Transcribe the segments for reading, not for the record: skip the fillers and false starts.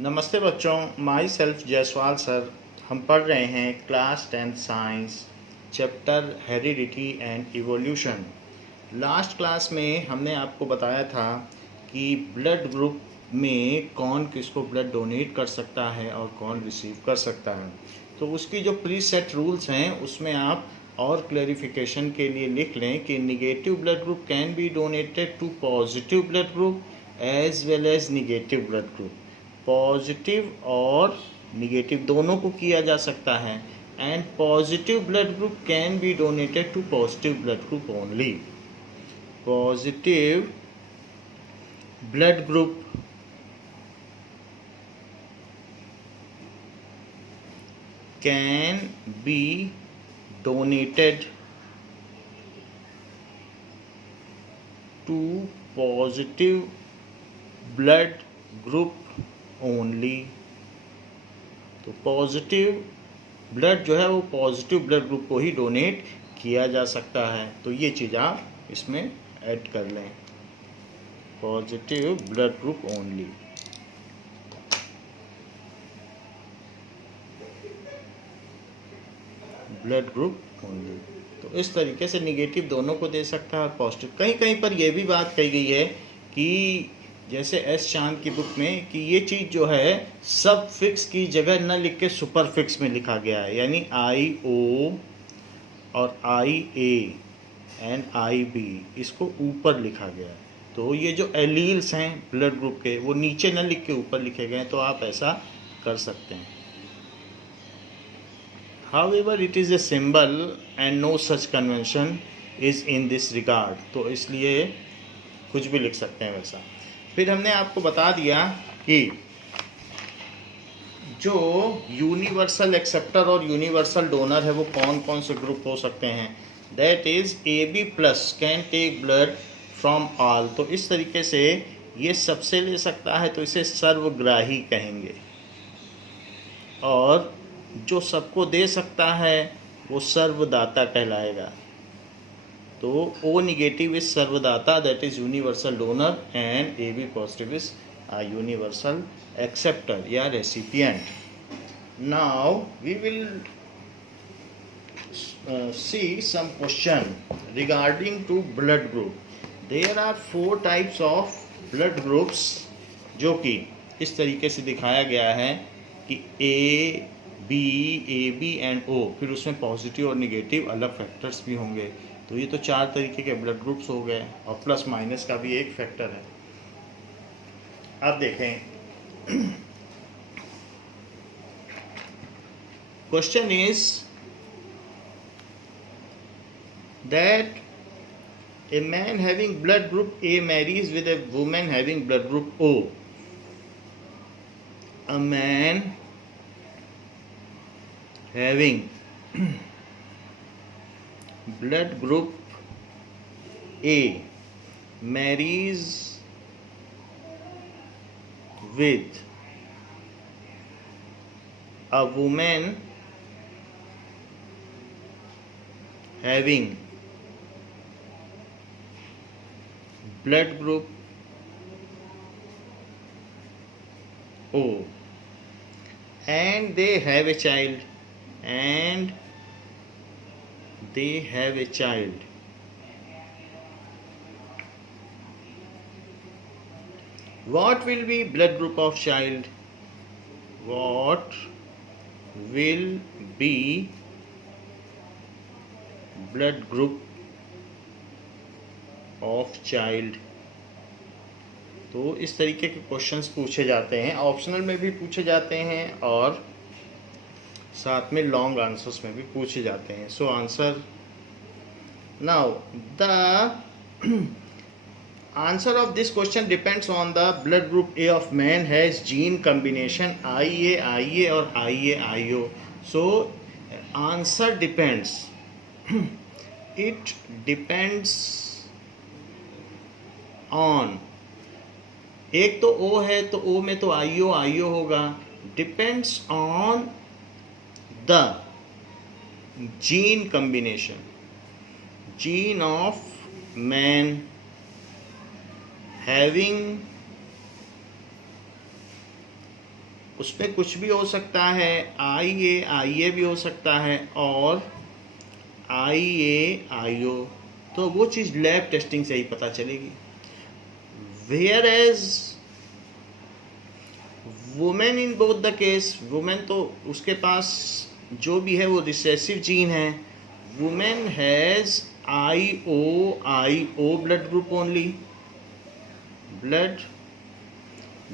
नमस्ते बच्चों, my self Jaiswal sir. हम पढ़ रहे हैं class 10th science chapter heredity and evolution. Last class में हमने आपको बताया था कि ब्लड ग्रुप में कौन किसको ब्लड डोनेट कर सकता है और कौन रिसीव कर सकता है। तो उसकी जो प्री सेट रूल्स हैं उसमें आप और क्लैरिफिकेशन के लिए लिख लें कि negative blood group can be donated to positive blood group as well as negative blood group. Positive और निगेटिव दोनों को किया जा सकता है। And positive blood group can be donated to positive blood group only. Positive blood group can be donated to positive blood group only. तो positive blood जो है वो पॉजिटिव ब्लड ग्रुप को ही डोनेट किया जा सकता है। तो ये चीज़ आप इसमें ऐड कर लें, positive blood group only. Blood group only. तो इस तरीके से निगेटिव दोनों को दे सकता है और पॉजिटिव। कहीं कहीं पर यह भी बात कही गई है कि जैसे एस चांद की बुक में कि ये चीज़ जो है सब फिक्स की जगह न लिख के सुपर फिक्स में लिखा गया है, यानी आई ओ और आई ए एंड आई बी इसको ऊपर लिखा गया है। तो ये जो एलील्स हैं ब्लड ग्रुप के वो नीचे न लिख के ऊपर लिखे गए हैं, तो आप ऐसा कर सकते हैं। However, it is a symbol and no such convention is in this regard। तो इसलिए कुछ भी लिख सकते हैं वैसा। फिर हमने आपको बता दिया कि जो यूनिवर्सल एक्सेप्टर और यूनिवर्सल डोनर है वो कौन कौन से ग्रुप हो सकते हैं। That is AB plus can take blood from all. तो इस तरीके से ये सबसे ले सकता है, तो इसे सर्वग्राही कहेंगे। और जो सबको दे सकता है वो सर्वदाता कहलाएगा। तो O निगेटिव इज सर्वदाता, that is universal donor, and AB positive is universal acceptor या recipient. Now we will see some question regarding to blood group। There are 4 types of blood groups जो कि इस तरीके से दिखाया गया है कि A, B, AB and O। फिर उसमें पॉजिटिव और निगेटिव अलग फैक्टर्स भी होंगे। तो ये तो 4 तरीके के ब्लड ग्रुप्स हो गए और प्लस माइनस का भी एक फैक्टर है। अब देखें, question is that a man having blood group A marries with a woman having blood group O। A man having blood group A marries with a woman having blood group O and they have a child, and they have a child, what will be blood group of child? What will be blood group of child? तो इस तरीके के questions पूछे जाते हैं, optional में भी पूछे जाते हैं और साथ में लॉन्ग आंसर्स में भी पूछे जाते हैं। So answer now the answer of this question depends on the blood group A of man has gene combination IA और IA so answer depends it depends on, एक तो O है तो O में तो IO होगा। Depends on the gene combination, gene of man having उसमें कुछ भी हो सकता है, आई ए भी हो सकता है और आई ओ, तो वो चीज़ लैब टेस्टिंग से ही पता चलेगी। Whereas women in both the case, women तो उसके पास जो भी है वो रिसेसिव जीन है। Women has I O blood group only, blood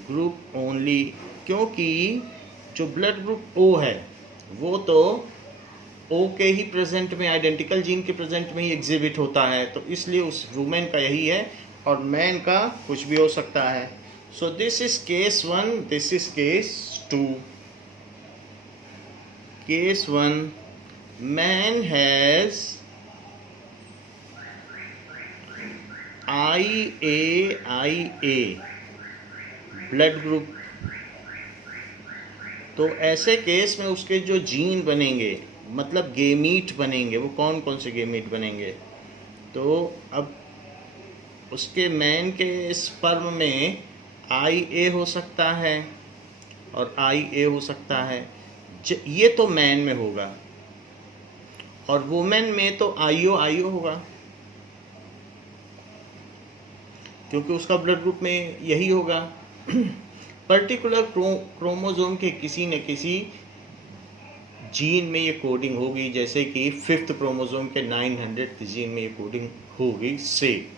group only, क्योंकि जो ब्लड ग्रुप ओ है वो तो ओ के ही प्रेजेंट में, आइडेंटिकल जीन के प्रेजेंट में ही एग्जिबिट होता है, तो इसलिए उस वुमेन का यही है और मैन का कुछ भी हो सकता है। So this is case 1, this is case 2। Case 1, man has I A blood group, तो ऐसे केस में उसके जो जीन बनेंगे, मतलब गेमीट बनेंगे, वो कौन कौन से गेमीट बनेंगे, तो अब उसके मैन के स्पर्म में आई ए हो सकता है और आई ए हो सकता है, ये तो मैन में होगा, और वुमेन में तो आई ओ होगा, क्योंकि उसका ब्लड ग्रुप में यही होगा। पर्टिकुलर क्रोमोसोम के किसी न किसी जीन में ये कोडिंग होगी, जैसे कि 5th क्रोमोसोम के 900th जीन में ये कोडिंग होगी से।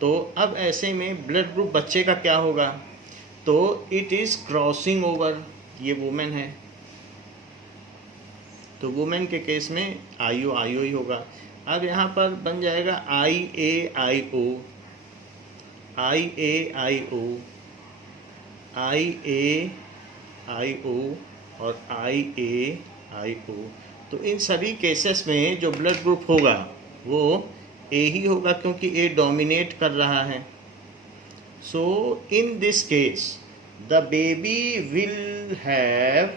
तो अब ऐसे में ब्लड ग्रुप बच्चे का क्या होगा, तो इट इज़ क्रॉसिंग ओवर, ये वुमेन है, तो वुमेन के केस में आई ओ ही होगा। अब यहाँ पर बन जाएगा आई ए आई ओ, आई ए आई ओ, आई ए आई ओ और आई ए आई ओ, तो इन सभी केसेस में जो ब्लड ग्रुप होगा वो ए ही होगा, क्योंकि ए डोमिनेट कर रहा है। So in this case the baby will have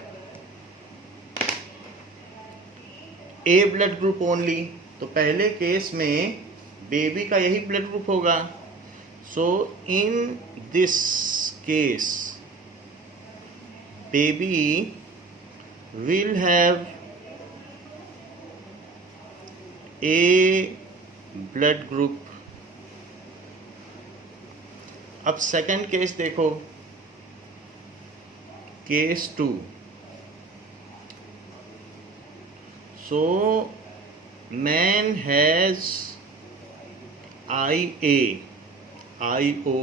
A blood group only, तो पहले केस में बेबी का यही ब्लड ग्रुप होगा। So in this case baby will have a blood group। अब सेकंड केस देखो, case 2। So man has I O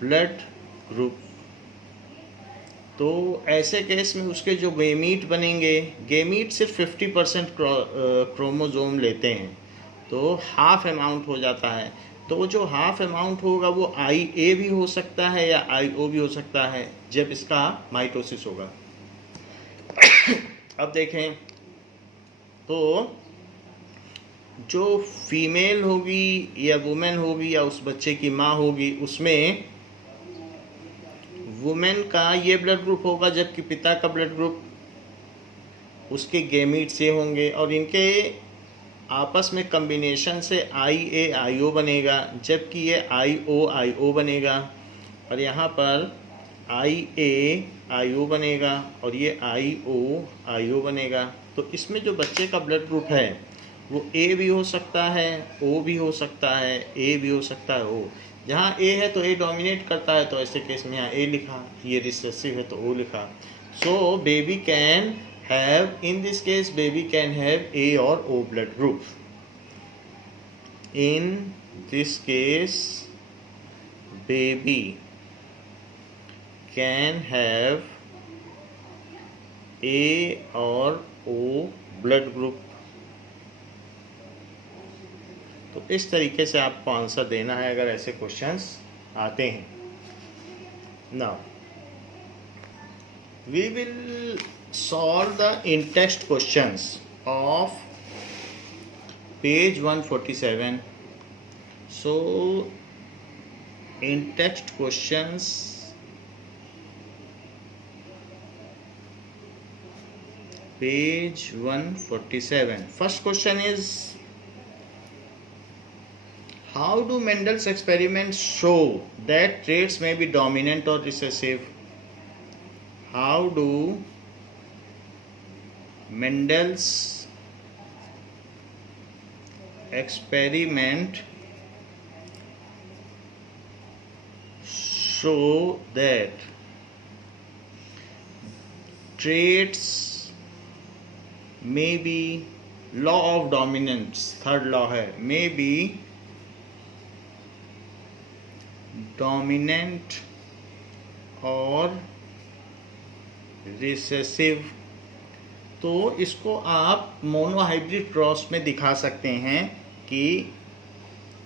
blood group, तो ऐसे केस में उसके जो गेमीट बनेंगे, गेमीट सिर्फ 50% क्रोमोसोम लेते हैं, तो हाफ अमाउंट हो जाता है, तो जो हाफ अमाउंट होगा वो आई ए भी हो सकता है या आई ओ भी हो सकता है जब इसका माइटोसिस होगा। अब देखें तो जो फीमेल होगी या वुमेन होगी या उस बच्चे की माँ होगी, उसमें वुमेन का ये ब्लड ग्रुप होगा, जबकि पिता का ब्लड ग्रुप उसके गेमीट से होंगे, और इनके आपस में कम्बिनेशन से आई ए आई ओ बनेगा, जबकि ये आई ओ बनेगा, और यहाँ पर आई ए आई ओ बनेगा और ये आई ओ बनेगा। तो इसमें जो बच्चे का ब्लड ग्रुप है वो ए भी हो सकता है, ओ भी हो सकता है, ए भी हो सकता है, ओ। जहाँ ए है तो ए डोमिनेट करता है, तो ऐसे केस में यहाँ ए लिखा, ये रिसेसिव है तो ओ लिखा। So baby can have, in this case baby can have A और O blood group. In this case baby can have A और ओ ब्लड ग्रुप। तो इस तरीके से आपको आंसर देना है अगर ऐसे क्वेश्चंस आते हैं। Now we will solve the in text questions of page 147। So in text questions page 147, first question is how do Mendel's experiments show that traits may be dominant or recessive? How do Mendel's experiment show that traits may be law of dominance, third law है, may be dominant और recessive. तो इसको आप monohybrid cross में दिखा सकते हैं कि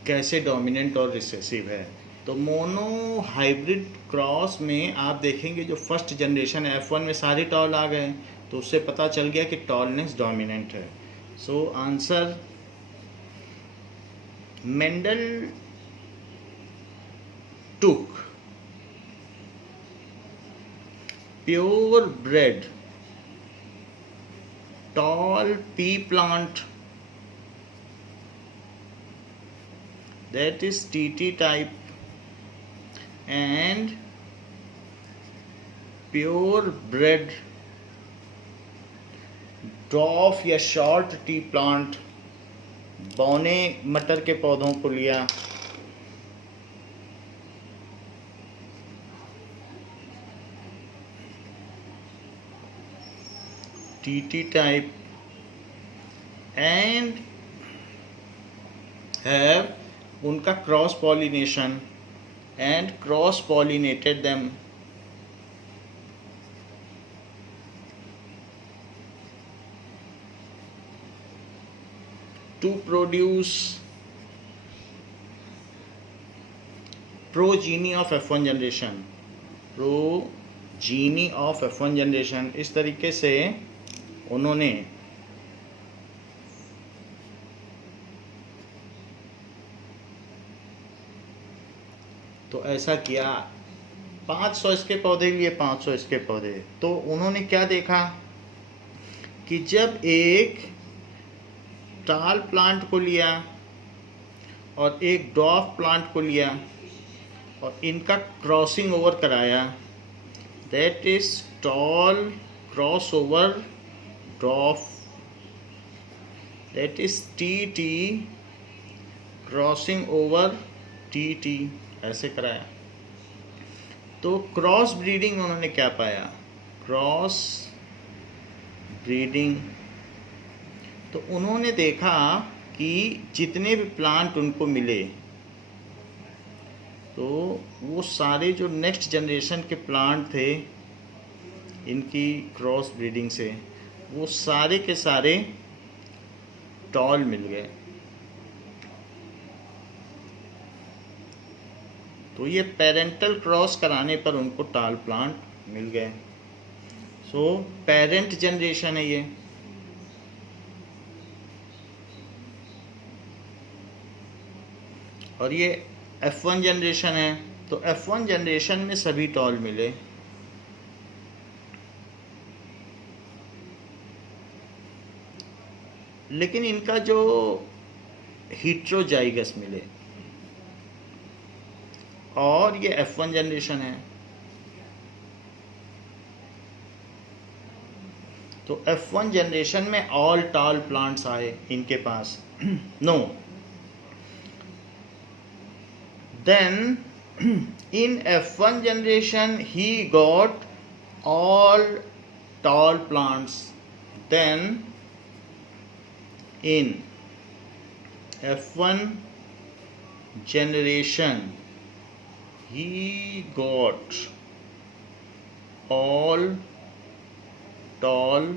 कैसे डोमिनेंट और रिसेसिव है। तो मोनो हाइब्रिड क्रॉस में आप देखेंगे जो फर्स्ट जनरेशन है F1 में सारे टॉल आ गए, तो उससे पता चल गया कि टॉलनेस डोमिनेंट है। So answer, Mendel took pure bred tall pea plant, that is TT type, and pure bred dwarf या short tea plant, बौने मटर के पौधों को लिया। TT type and have उनका cross pollination and cross pollinated them to produce progeny of F1 generation, progeny of F1 generation। इस तरीके से उन्होंने तो ऐसा किया, 500 इसके पौधे लिए, 500 इसके पौधे। तो उन्होंने क्या देखा कि जब एक टाल प्लांट को लिया और एक डॉफ प्लांट को लिया और इनका क्रॉसिंग ओवर कराया, that is tall cross over डॉफ, that is TT crossing over TT, ऐसे कराया। तो क्रॉस ब्रीडिंग उन्होंने क्या पाया, क्रॉस ब्रीडिंग। तो उन्होंने देखा कि जितने भी प्लांट उनको मिले, तो वो सारे जो नेक्स्ट जनरेशन के प्लांट थे इनकी क्रॉस ब्रीडिंग से, वो सारे के सारे टॉल मिल गए। तो ये पेरेंटल क्रॉस कराने पर उनको टाल प्लांट मिल गए। सो पेरेंट जनरेशन है ये। और ये F1 जनरेशन है। तो F1 जनरेशन में सभी टॉल मिले। लेकिन इनका जो हीट्रोजाइगस मिले, और ये F1 जनरेशन है। तो F1 जनरेशन में ऑल टॉल प्लांट्स आए इनके पास। No, then in F1 generation he got all tall plants, then in F1 generation he got all tall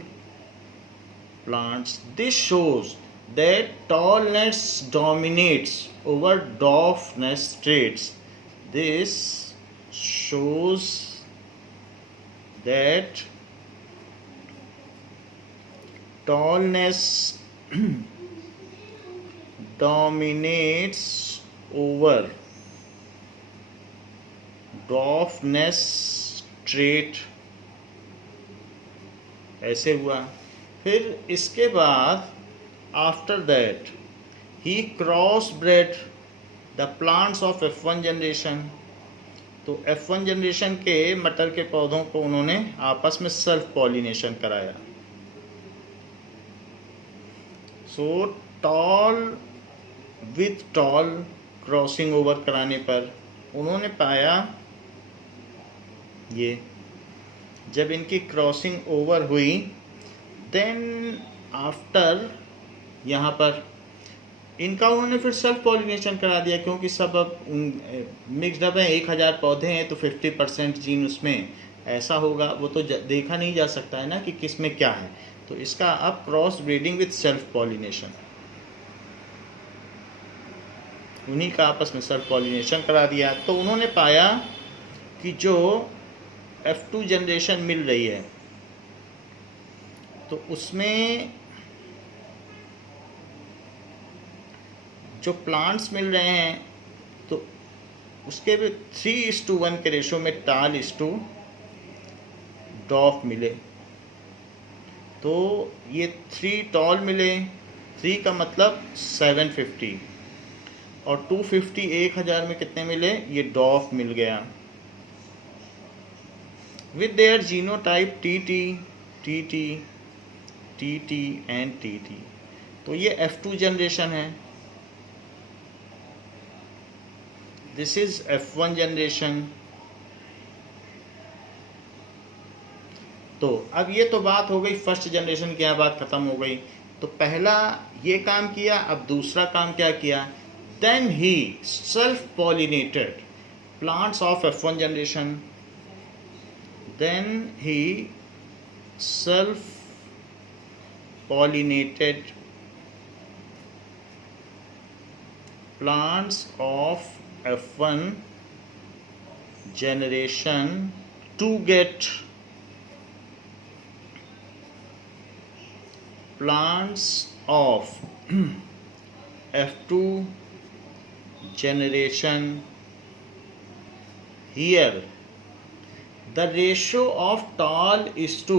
plants. This shows that tallness dominates over dwarfness traits. This shows that tallness dominates over dwarfness trait। ऐसे हुआ। फिर इसके बाद after that he cross bread the plants of F1 generation तो F1 generation के मटर के पौधों को उन्होंने आपस में सेल्फ पॉलिनेशन कराया। So tall with tall crossing over कराने पर उन्होंने पाया, ये जब इनकी क्रॉसिंग ओवर हुई, देन आफ्टर यहाँ पर इनका उन्होंने फिर सेल्फ पॉलिनेशन करा दिया, क्योंकि सब अब मिक्सड अप है, 1000 पौधे हैं तो 50% जीन उसमें ऐसा होगा, वो तो देखा नहीं जा सकता है ना कि किस में क्या है। तो इसका अब cross breeding with self pollination, उन्हीं का आपस में सेल्फ पॉलिनेशन करा दिया। तो उन्होंने पाया कि जो F2 जनरेशन मिल रही है तो उसमें जो प्लांट्स मिल रहे हैं तो उसके भी 3:1 के रेशो में टाल/डॉफ मिले। तो ये 3 टॉल मिले, 3 का मतलब 750, और 250 1000 में कितने मिले, ये डॉफ मिल गया with their genotype TT, TT, TT and TT। तो ये F2 जनरेशन है, दिस इज F1 जनरेशन। तो अब ये तो बात हो गई फर्स्ट जनरेशन की, बात खत्म हो गई। तो पहला ये काम किया, अब दूसरा काम क्या किया, then he self pollinated plants of F1 generation, then he self pollinated plants of F1 generation to get plants of F2 generation. Here the ratio of tall is to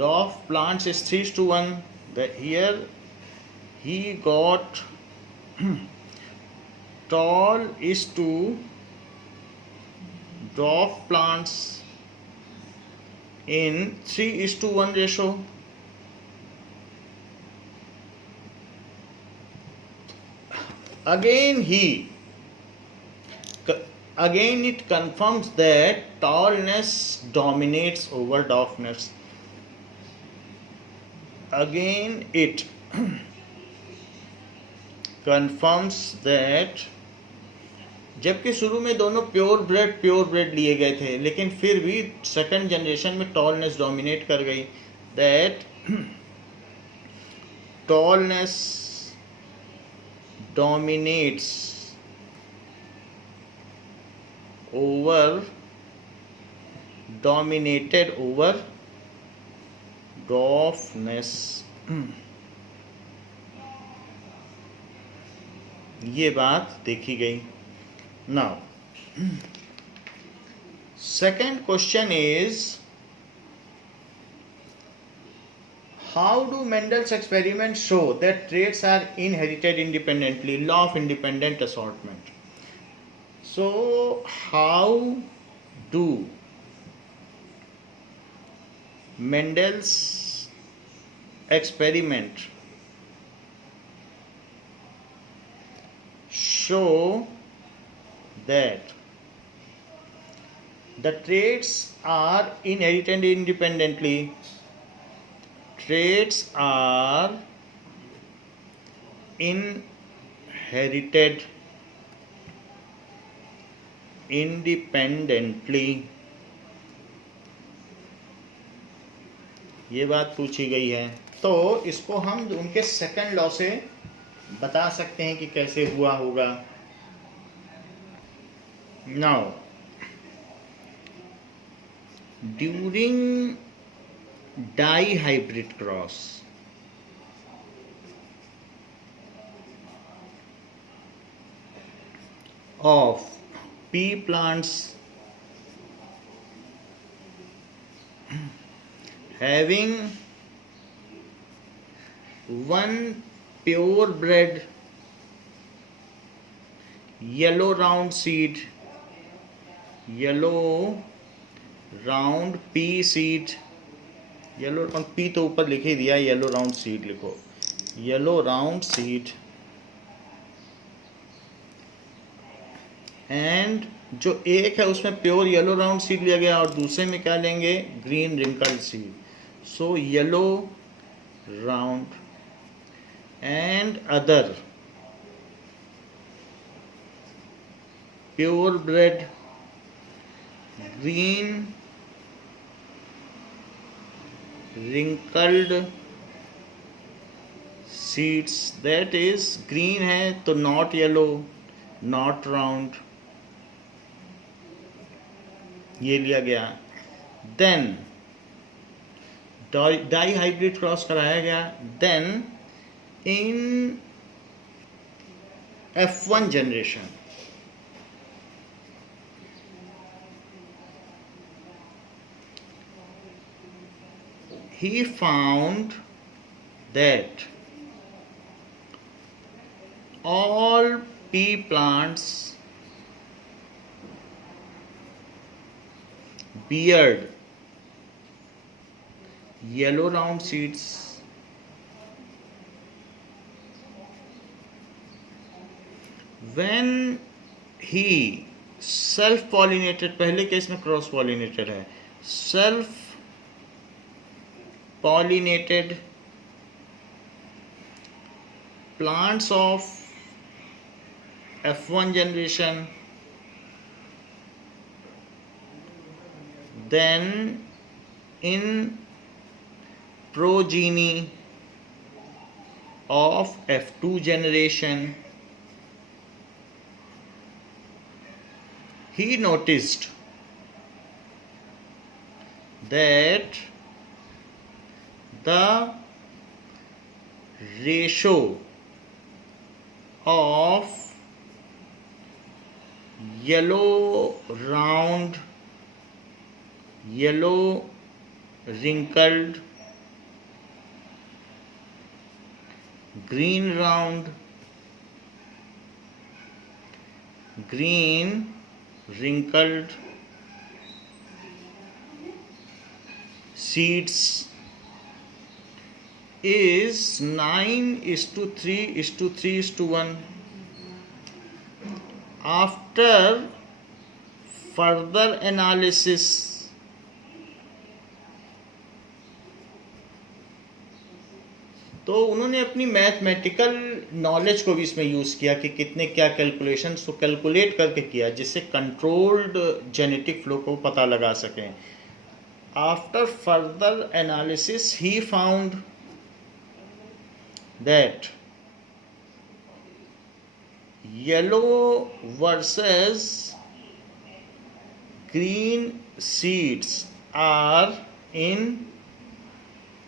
dwarf plants is 3:1. Here he got tall is to dwarf plants in 3:1 ratio. Again it confirms that tallness dominates over dwarfness. Again it confirms that, जबकि शुरू में दोनों pure bread लिए गए थे, लेकिन फिर भी सेकंड जनरेशन में टॉलनेस डोमिनेट कर गई, that tallness dominates dominated over dwarfness। ये बात देखी गई। Now second question is, how do Mendel's experiments show that traits are inherited independently? Law of independent assortment. So how do Mendel's experiment show that the traits are inherited independently? Traits are inherited independently, ये बात पूछी गई है। तो इसको हम उनके second law से बता सकते हैं कि कैसे हुआ होगा। Now during dihybrid cross, of pea plants having one purebred yellow round seed yellow round P seed, yellow round P तो ऊपर लिख ही दिया, येलो राउंड सीड लिखो, येलो राउंड सीड। एंड जो एक है उसमें प्योर येलो राउंड सीड लिया गया और दूसरे में क्या लेंगे, green wrinkled seed. So yellow round and other pure bread green wrinkled seeds, that is green है तो not yellow not round, ये लिया गया। then डाई हाइब्रिड क्रॉस कराया गया। then in F1 generation he found that all pea plants beared yellow round seeds when he self pollinated, पहले case में cross pollinated है, self pollinated plants of F1 generation, then in progeny of F2 generation he noticed that the ratio of yellow round, yellow wrinkled, green round, green wrinkled seeds is 9:3:3:1. After further analysis तो उन्होंने अपनी mathematical knowledge को भी इसमें use किया कि कितने क्या कैलकुलेशन को कैलकुलेट करके किया जिससे कंट्रोल्ड जेनेटिक फ्लो को पता लगा सकें। After further analysis he found that yellow versus green seeds are in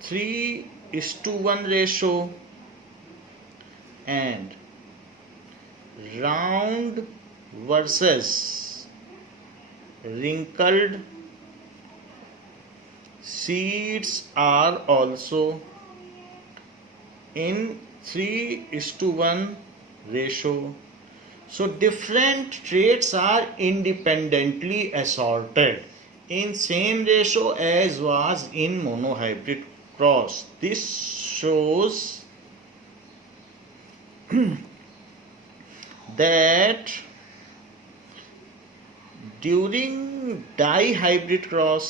3:1 ratio and round versus wrinkled seeds are also in 3:1 ratio. So different traits are independently assorted in same ratio as was in monohybrid cross. This shows that during dihybrid cross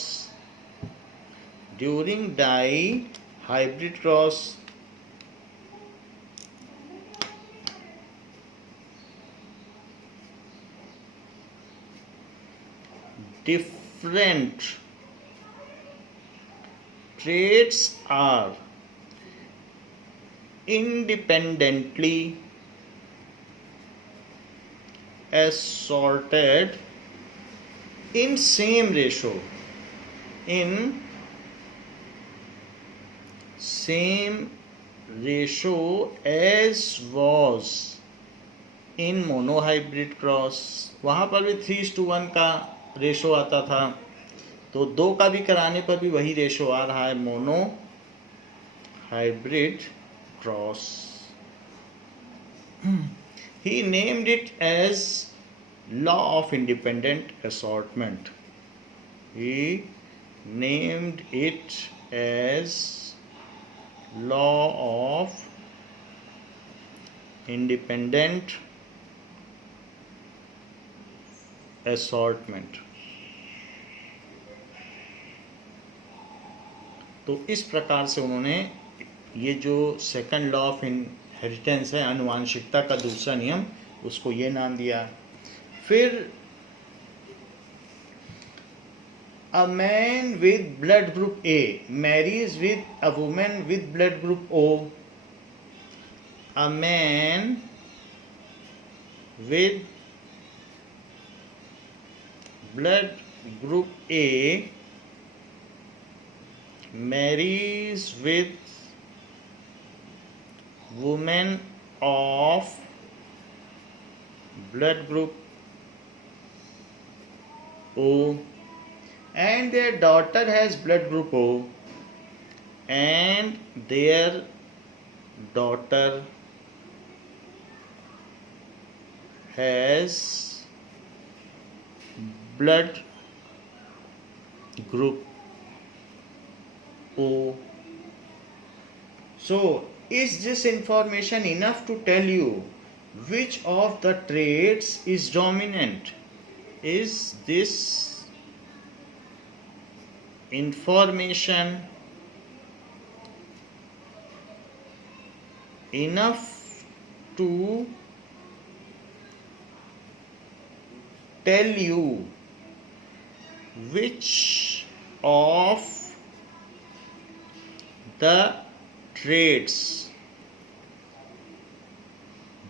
different traits are independently assorted in same ratio as was in monohybrid cross। वहाँ पर भी 3:1 का ratio आता था, तो 2 का भी कराने पर भी वही रेशो आ रहा है monohybrid cross. He named it as law of independent assortment. He named it as law of independent assortment. तो इस प्रकार से उन्होंने ये जो सेकंड लॉ ऑफ इनहेरिटेंस है, आनुवांशिकता का दूसरा नियम, उसको ये नाम दिया। फिर a man with blood group A marries with a women with blood group O. A man with blood group A marries with woman of blood group O, and their daughter has blood group O, and their daughter has blood group O. So, is this information enough to tell you which of the traits is dominant? Is this information enough to tell you which of the traits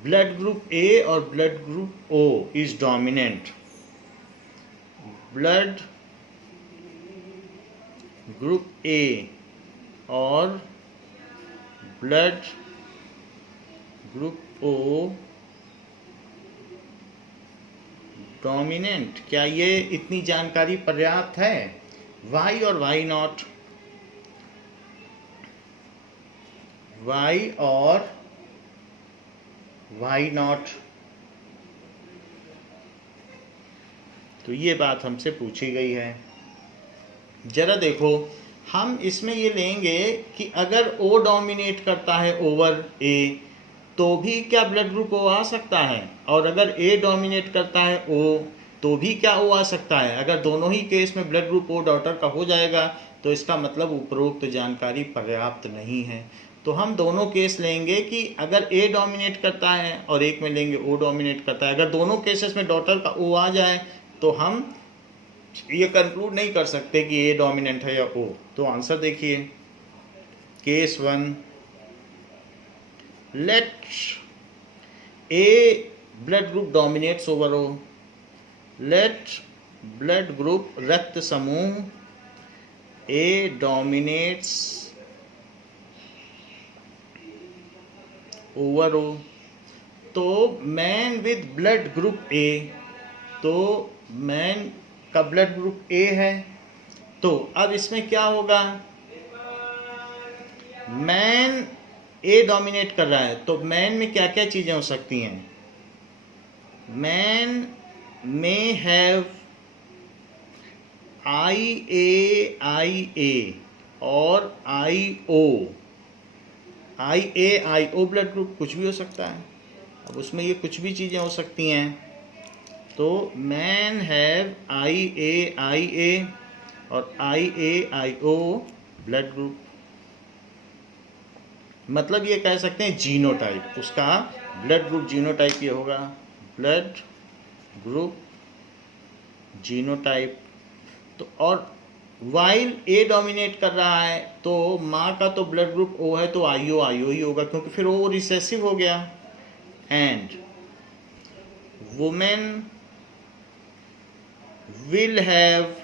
blood group A or blood group O is dominant? Blood group A or blood group O dominant? क्या ये इतनी जानकारी पर्याप्त है? Y और why not? Y और why not? तो ये बात हमसे पूछी गई है। जरा देखो, हम इसमें ये लेंगे कि अगर O डोमिनेट करता है ओवर A तो भी क्या ब्लड ग्रुप O आ सकता है, और अगर A डोमिनेट करता है O तो भी क्या O आ सकता है। अगर दोनों ही केस में ब्लड ग्रुप O डॉटर का हो जाएगा तो इसका मतलब उपरोक्त जानकारी पर्याप्त नहीं है। तो हम दोनों केस लेंगे कि अगर A डोमिनेट करता है और एक में लेंगे O डोमिनेट करता है। अगर दोनों केसेस में डॉटर का O आ जाए तो हम ये कंक्लूड नहीं कर सकते कि A डोमिनेंट है या O। तो आंसर देखिए, case 1, let A blood group dominates over O। Let blood group रक्त समूह A डोमिनेट्स ओवर O। तो man with blood group A, तो मैन का ब्लड ग्रुप A है। तो अब इसमें क्या होगा, मैन A डोमिनेट कर रहा है तो मैन में क्या क्या चीजें हो सकती हैं। मैन में हैव IA और IO। IA ब्लड ग्रुप कुछ भी हो सकता है। अब उसमें ये कुछ भी चीजें हो सकती हैं। तो मैन हैव IA और IO ब्लड ग्रुप। मतलब ये कह सकते हैं जीनोटाइप, उसका ब्लड ग्रुप जीनोटाइप ये होगा, ब्लड ग्रुप जीनोटाइप। तो और वाइल A डोमिनेट कर रहा है तो माँ का तो ब्लड ग्रुप O है तो IO ही होगा, क्योंकि फिर वो रिसेसिव हो गया। एंड वुमेन विल हैव,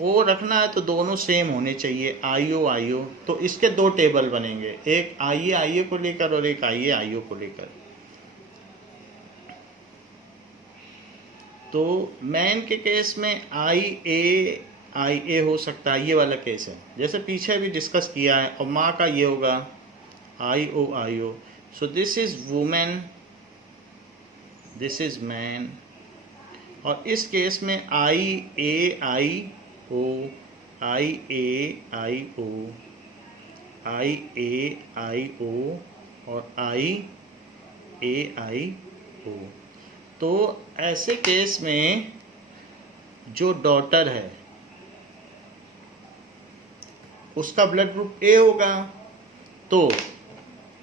वो रखना है तो दोनों सेम होने चाहिए, IO। तो इसके दो टेबल बनेंगे, एक IA को लेकर और एक IO को लेकर। तो मैन के केस में IA हो सकता है, ये वाला केस है जैसे पीछे भी डिस्कस किया है। और माँ का ये होगा IO। So this is women this is man. और इस केस में I-A-I-O, I-A-I-O, I-A-I-O और I-A-I-O। तो ऐसे केस में जो डॉटर है उसका ब्लड ग्रुप ए होगा। तो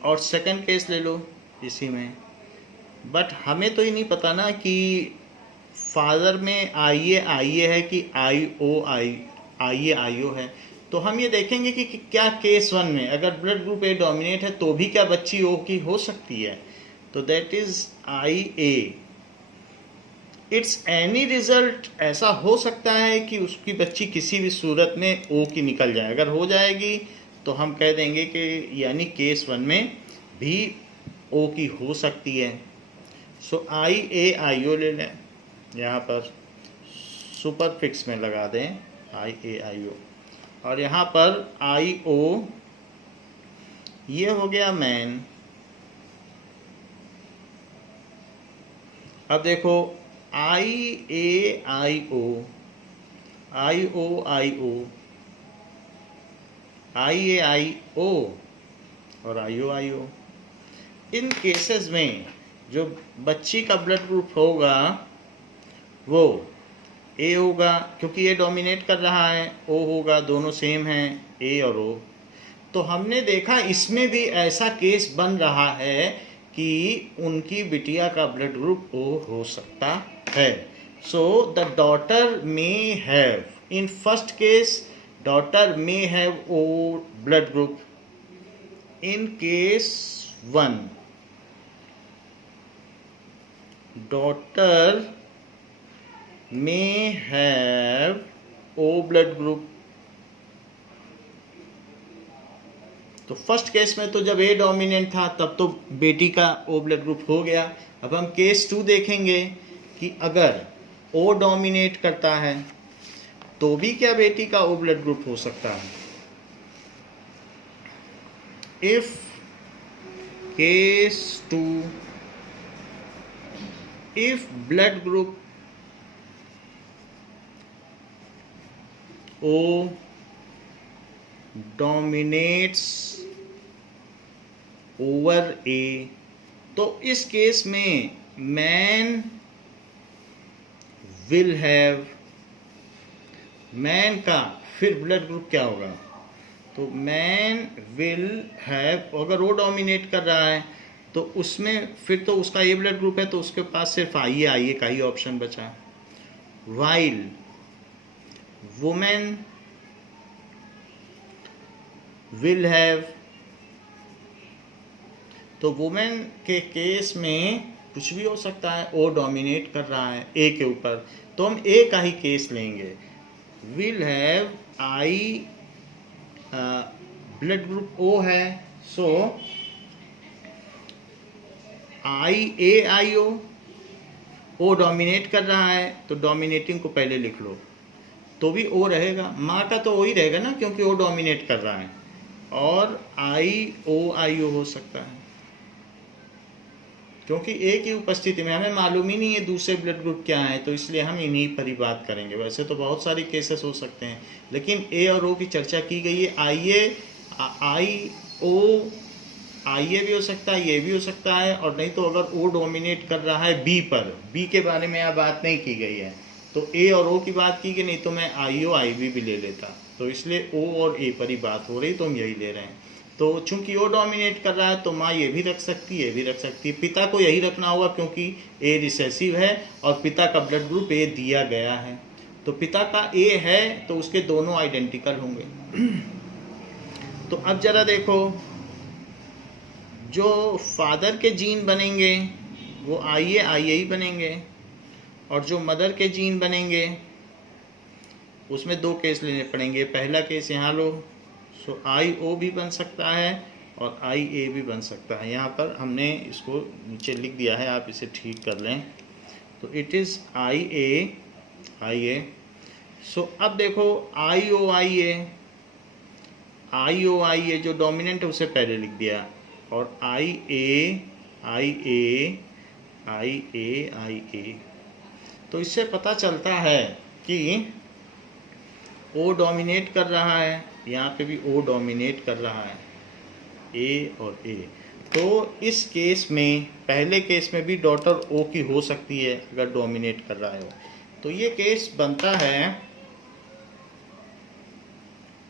और सेकंड केस ले लो इसी में, बट हमें तो ये नहीं पता ना कि फादर में I-A-I-A है कि I-O-I-A-I-O है। तो हम ये देखेंगे कि क्या केस वन में अगर ब्लड ग्रुप ए डोमिनेट है तो भी क्या बच्ची ओ की हो सकती है। तो that is I-A। It's any result, ऐसा हो सकता है कि उसकी बच्ची किसी भी सूरत में ओ की निकल जाए। अगर हो जाएगी तो हम कह देंगे कि यानी केस वन में भी ओ की हो सकती है। सो I-A-I-O ले लें, यहाँ पर सुपर फिक्स में लगा दें I-A-I-O, और यहाँ पर I-O ये हो गया मैन। अब देखो I-A-I-O, I-O-I-O, I-A-I-O और I-O-I-O। इन केसेस में जो बच्ची का ब्लड ग्रुप होगा वो ए होगा, क्योंकि ये डोमिनेट कर रहा है। ओ होगा, दोनों सेम हैं ए और ओ। तो हमने देखा इसमें भी ऐसा केस बन रहा है कि उनकी बिटिया का ब्लड ग्रुप ओ हो सकता है। So the daughter may have, in first case daughter may have O blood group. In case one daughter may have O blood group। तो फर्स्ट केस में तो जब ए डोमिनेंट था तब तो बेटी का ओ ब्लड ग्रुप हो गया। अब हम केस टू देखेंगे कि अगर ओ डोमिनेट करता है तो भी क्या बेटी का ओ ब्लड ग्रुप हो सकता है। If case two, if blood group O dominates over A, तो इस केस में मैन विल हैव, मैन का फिर ब्लड ग्रुप क्या होगा। तो मैन विल हैव, अगर वो डोमिनेट कर रहा है तो उसमें फिर तो उसका ए ब्लड ग्रुप है तो उसके पास सिर्फ I-A-I-A का ही ऑप्शन बचा। वाइल वुमेन विल हैव, तो वुमेन के केस में कुछ भी हो सकता है, ओ डोमिनेट कर रहा है ए के ऊपर, तो हम ए का ही केस लेंगे। Will have I, blood group O है, सो I-A-I-O, ओ डोमिनेट कर रहा है तो डोमिनेटिंग को पहले लिख लो तो भी ओ रहेगा। माँ का तो ओ ही रहेगा ना क्योंकि ओ डोमिनेट कर रहा है। और I-O-I-O हो सकता है क्योंकि ए की उपस्थिति में हमें मालूम ही नहीं है दूसरे ब्लड ग्रुप क्या है, तो इसलिए हम इन्हीं पर ही बात करेंगे। वैसे तो बहुत सारे केसेस हो सकते हैं लेकिन ए और ओ की चर्चा की गई है। I-A भी हो सकता है, ये भी हो सकता है, और नहीं तो अगर ओ डोमिनेट कर रहा है बी पर, बी के बारे में यहाँ बात नहीं की गई है तो ए और ओ की बात की गई, नहीं तो मैं I-O-I-B भी ले लेता। तो इसलिए ओ और ए पर ही बात हो रही तो हम यही ले रहे हैं। तो चूंकि ओ डोमिनेट कर रहा है तो माँ ये भी रख सकती है, ये भी रख सकती है। पिता को यही रखना होगा क्योंकि ए रिसेसिव है और पिता का ब्लड ग्रुप ए दिया गया है, तो पिता का ए है तो उसके दोनों आइडेंटिकल होंगे। तो अब जरा देखो, जो फादर के जीन बनेंगे वो I-A-I-A ही बनेंगे, और जो मदर के जीन बनेंगे उसमें दो केस लेने पड़ेंगे। पहला केस यहाँ लो, सो I-O भी बन सकता है और I-A भी बन सकता है। यहाँ पर हमने इसको नीचे लिख दिया है, आप इसे ठीक कर लें। तो इट इज़ I-A। सो अब देखो I-O-I-A जो डोमिनेंट है उसे पहले लिख दिया, और I-A IA। तो इससे पता चलता है कि O डोमिनेट कर रहा है, यहाँ पे भी O डोमिनेट कर रहा है, A और A। तो इस केस में, पहले केस में भी डॉटर O की हो सकती है अगर डोमिनेट कर रहा है। तो ये केस बनता है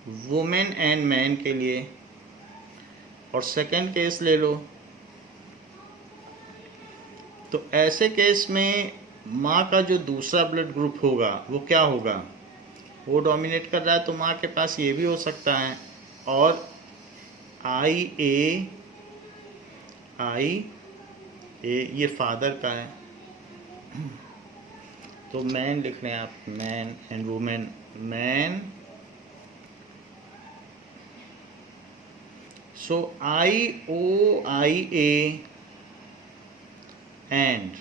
वुमेन एंड मैन के लिए। और सेकंड केस ले लो, तो ऐसे केस में माँ का जो दूसरा ब्लड ग्रुप होगा वो क्या होगा, वो डोमिनेट कर रहा है, तो माँ के पास ये भी हो सकता है। और IA ये फादर का है, तो मैन लिख लें आप, man and women, man. So IOIA and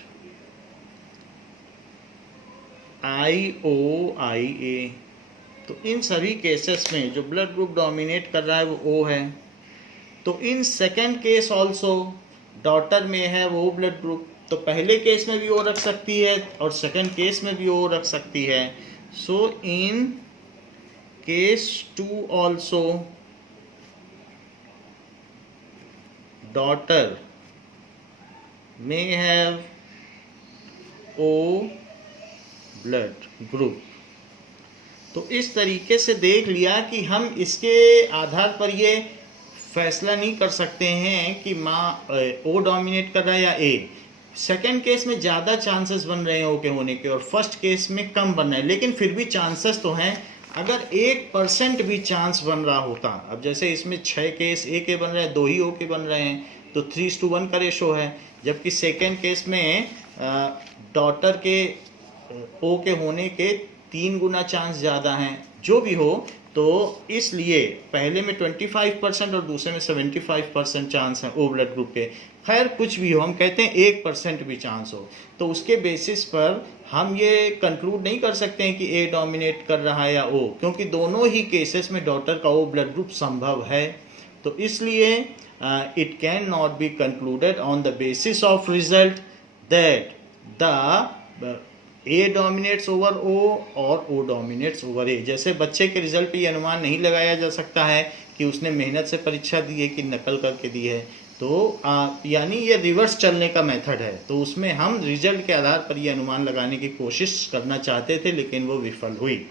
IOIA। तो इन सभी केसेस में जो ब्लड ग्रुप डोमिनेट कर रहा है वो O है। तो in second case also daughter में है वो ब्लड ग्रुप, तो पहले केस में भी O रख सकती है और सेकेंड केस में भी O रख सकती है। So in case 2 also daughter may have O blood group। तो इस तरीके से देख लिया कि हम इसके आधार पर ये फैसला नहीं कर सकते हैं कि माँ O डोमिनेट कर रहा है या A। सेकेंड केस में ज़्यादा चांसेस बन रहे हैं O के होने के और फर्स्ट केस में कम बन रहे हैं, लेकिन फिर भी चांसेस तो हैं। अगर 1% भी चांस बन रहा होता, अब जैसे इसमें 6 केस A के बन रहे हैं, 2 ही O के बन रहे हैं, तो 3:1 का रेशो है। जबकि सेकेंड केस में डॉटर के O के होने के 3 गुना चांस ज़्यादा हैं। जो भी हो, तो इसलिए पहले में 25% और दूसरे में 75% चांस है O ब्लड ग्रुप के। खैर कुछ भी हो, हम कहते हैं 1% भी चांस हो, तो उसके बेसिस पर हम ये कंक्लूड नहीं कर सकते हैं कि A डोमिनेट कर रहा है या O, क्योंकि दोनों ही केसेस में डॉटर का O ब्लड ग्रुप संभव है। तो इसलिए it cannot be concluded on the basis of result that the A dominates over O और O dominates over A। जैसे बच्चे के रिजल्ट पे ये अनुमान नहीं लगाया जा सकता है कि उसने मेहनत से परीक्षा दी है कि नकल करके दी है। तो यानी ये रिवर्स चलने का मेथड है, तो उसमें हम रिजल्ट के आधार पर ये अनुमान लगाने की कोशिश करना चाहते थे, लेकिन वो विफल हुई।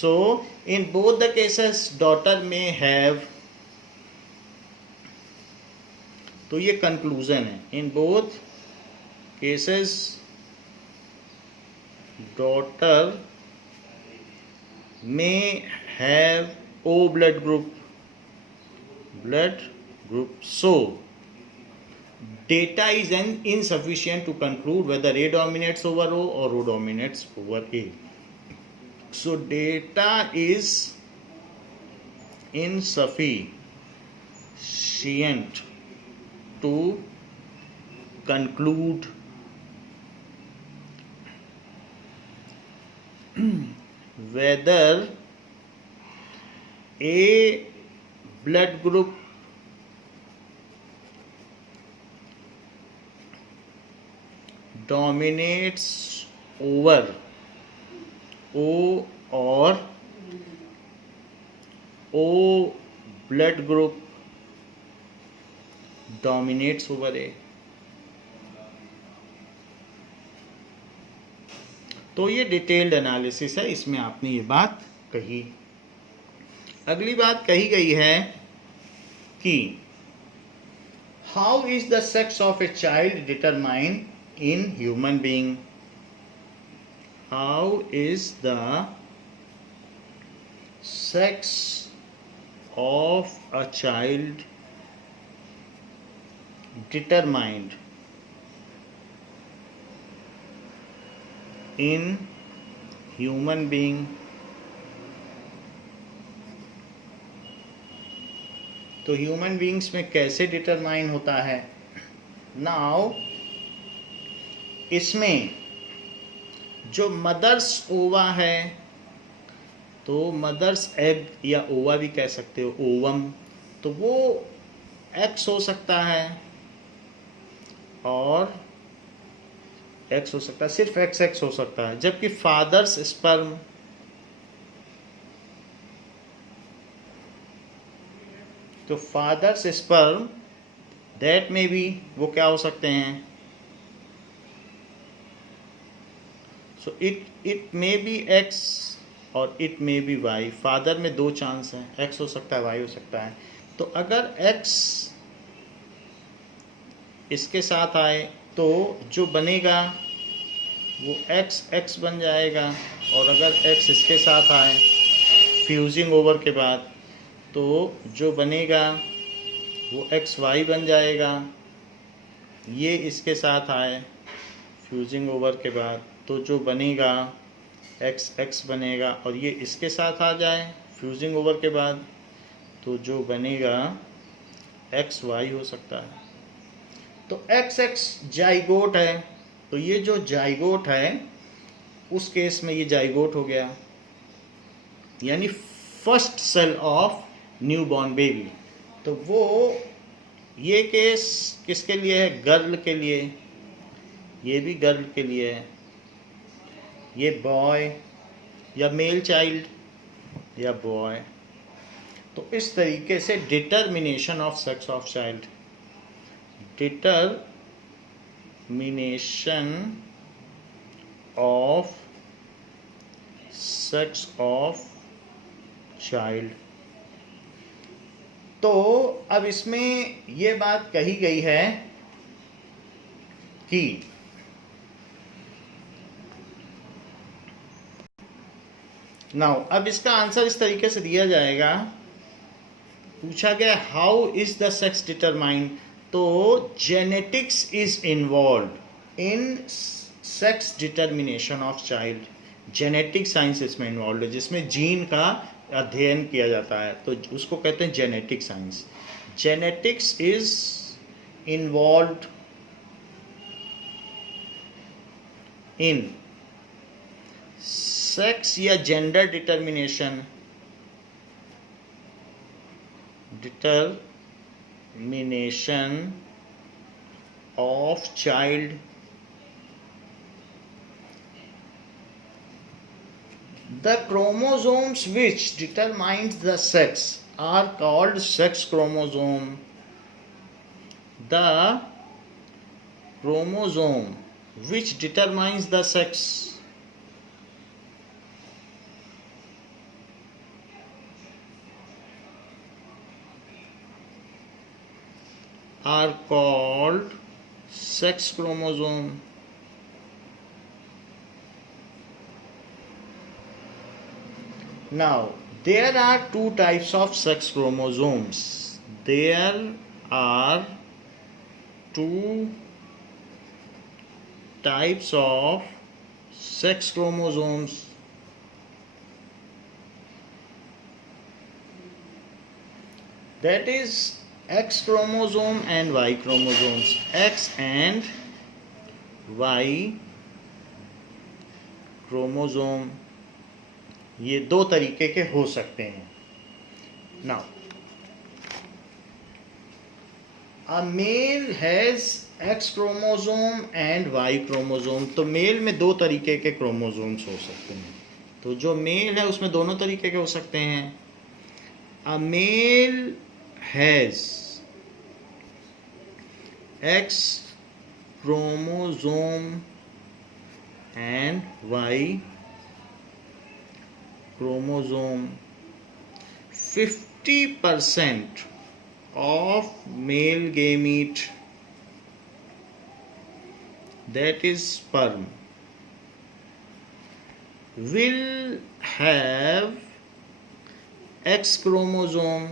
So in both the cases daughter may have, तो ये कंक्लूजन है, in both cases daughter may have O blood group, so data is insufficient to conclude whether A dominates over O or O dominates over A। So data is insufficient to conclude whether A blood group dominates over O or O blood group dominates over A। तो ये detailed analysis है, इसमें आपने ये बात कही। अगली बात कही गई है कि how is the sex of a child determine in human being. How is the sex of a child determined in human being. तो ह्यूमन बीइंग्स में कैसे डिटरमाइन होता है। नाउ इसमें जो मदर्स ओवा है, तो मदर्स एग या ओवा भी कह सकते हो, ओवम, तो वो एक्स हो सकता है और एक्स हो सकता है, सिर्फ एक्स एक्स हो सकता है, जबकि फादर्स स्पर्म तो फादर्स स्पर्म दैट में भी वो क्या हो सकते हैं, so it may be X और it may be Y. Father में दो चांस हैं, एक्स हो सकता है वाई हो सकता है। तो अगर एक्स इसके साथ आए तो जो बनेगा वो एक्स एक्स बन जाएगा, और अगर एक्स इसके साथ आए फ्यूजिंग ओवर के बाद तो जो बनेगा वो एक्स वाई बन जाएगा। ये इसके साथ आए फ्यूजिंग ओवर के बाद तो जो बनेगा एक्स एक्स बनेगा, और ये इसके साथ आ जाए फ्यूजिंग ओवर के बाद तो जो बनेगा एक्स वाई हो सकता है। तो एक्स एक्स जाइगोट है, तो ये जो जाइगोट है उस केस में ये जाइगोट हो गया, यानी first cell of new born baby. तो वो ये केस किसके लिए है, गर्ल के लिए, ये भी गर्ल के लिए है, ये बॉय या मेल चाइल्ड या बॉय। तो इस तरीके से determination of sex of child, determination of sex of child. तो अब इसमें ये बात कही गई है कि नाउ अब इसका आंसर इस तरीके से दिया जाएगा, पूछा गया how is the sex determined. तो genetics is involve in sex determination of child, genetic science इसमें इन्वॉल्व है जिसमें जीन का अध्ययन किया जाता है, तो उसको कहते हैं genetic science. Genetics is involve in sex या gender determination of child. The chromosomes which determines the sex are called sex chromosome. The chromosome which determines the sex are called sex chromosome. Now, there are two types of sex chromosomes. There are two types of sex chromosomes. That is X chromosome and Y chromosomes. X and Y chromosome ये दो तरीके के हो सकते हैं। Now a male has X chromosome and Y chromosome. तो male में दो तरीके के क्रोमोसोम्स हो सकते हैं, तो जो मेल है उसमें दोनों तरीके के हो सकते हैं। A male has X chromosome and Y chromosome. 50% of male gamete, that is sperm, will have X chromosome,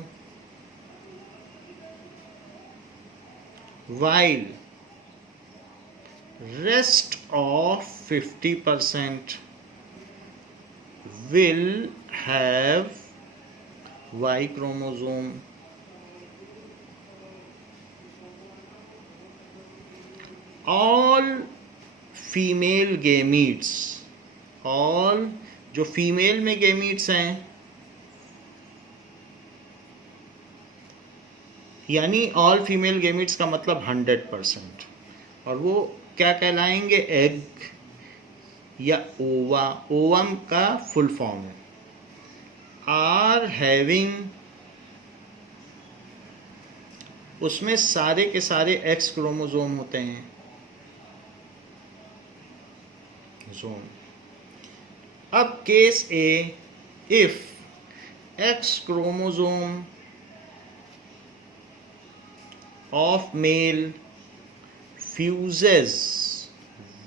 while rest of 50% will have Y chromosome. All female gametes, all जो फीमेल में गेमीट्स हैं, यानी all female gametes का मतलब 100%, और वो क्या कहलाएंगे? एग या ओवा, ओवम का फुल फॉर्म है, आर हैविंग, उसमें सारे के सारे एक्स क्रोमोसोम होते हैं, जोन। अब case A, if x chromosome of mail fuses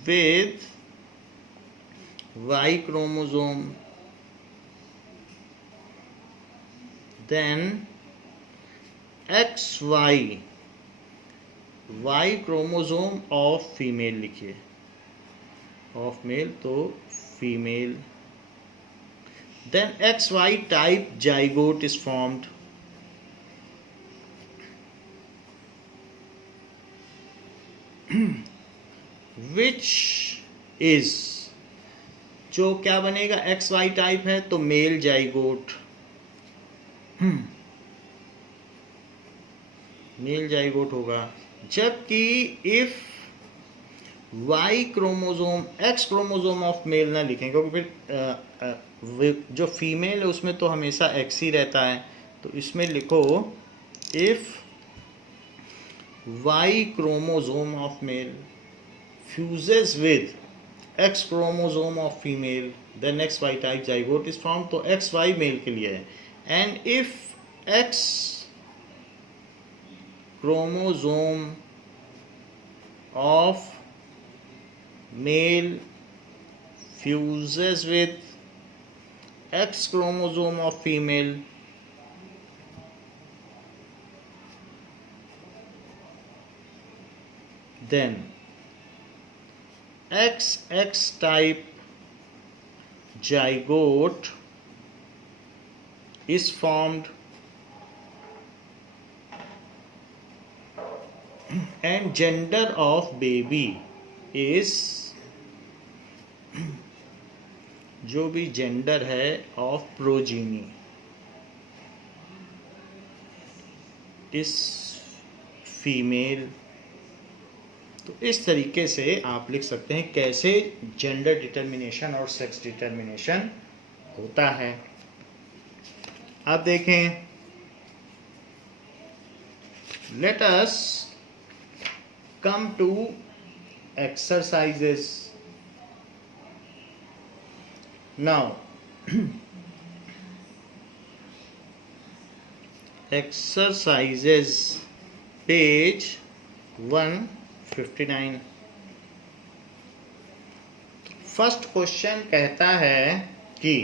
with Y chromosome, then XY, Y chromosome of female लिखिए, of male तो female, then XY type zygote is formed, which is, जो क्या बनेगा? X Y type है तो mail zygote, mail zygote होगा। जबकि if Y chromosome, X chromosome of male ना लिखें, क्योंकि फिर जो फीमेल है उसमें तो हमेशा एक्स ही रहता है, तो इसमें लिखो if Y chromosome of male fuses with X chromosome of female, then XY type zygote is formed, तो XY मेल के लिए है। And if X chromosome of male fuses with X chromosome of female, then XX type zygote is formed and gender of baby is, जो भी gender है of progeny इस female. तो इस तरीके से आप लिख सकते हैं कैसे जेंडर डिटर्मिनेशन और सेक्स डिटर्मिनेशन होता है। अब देखें, let us come to exercises now. Exercises page 159। First question कहता है कि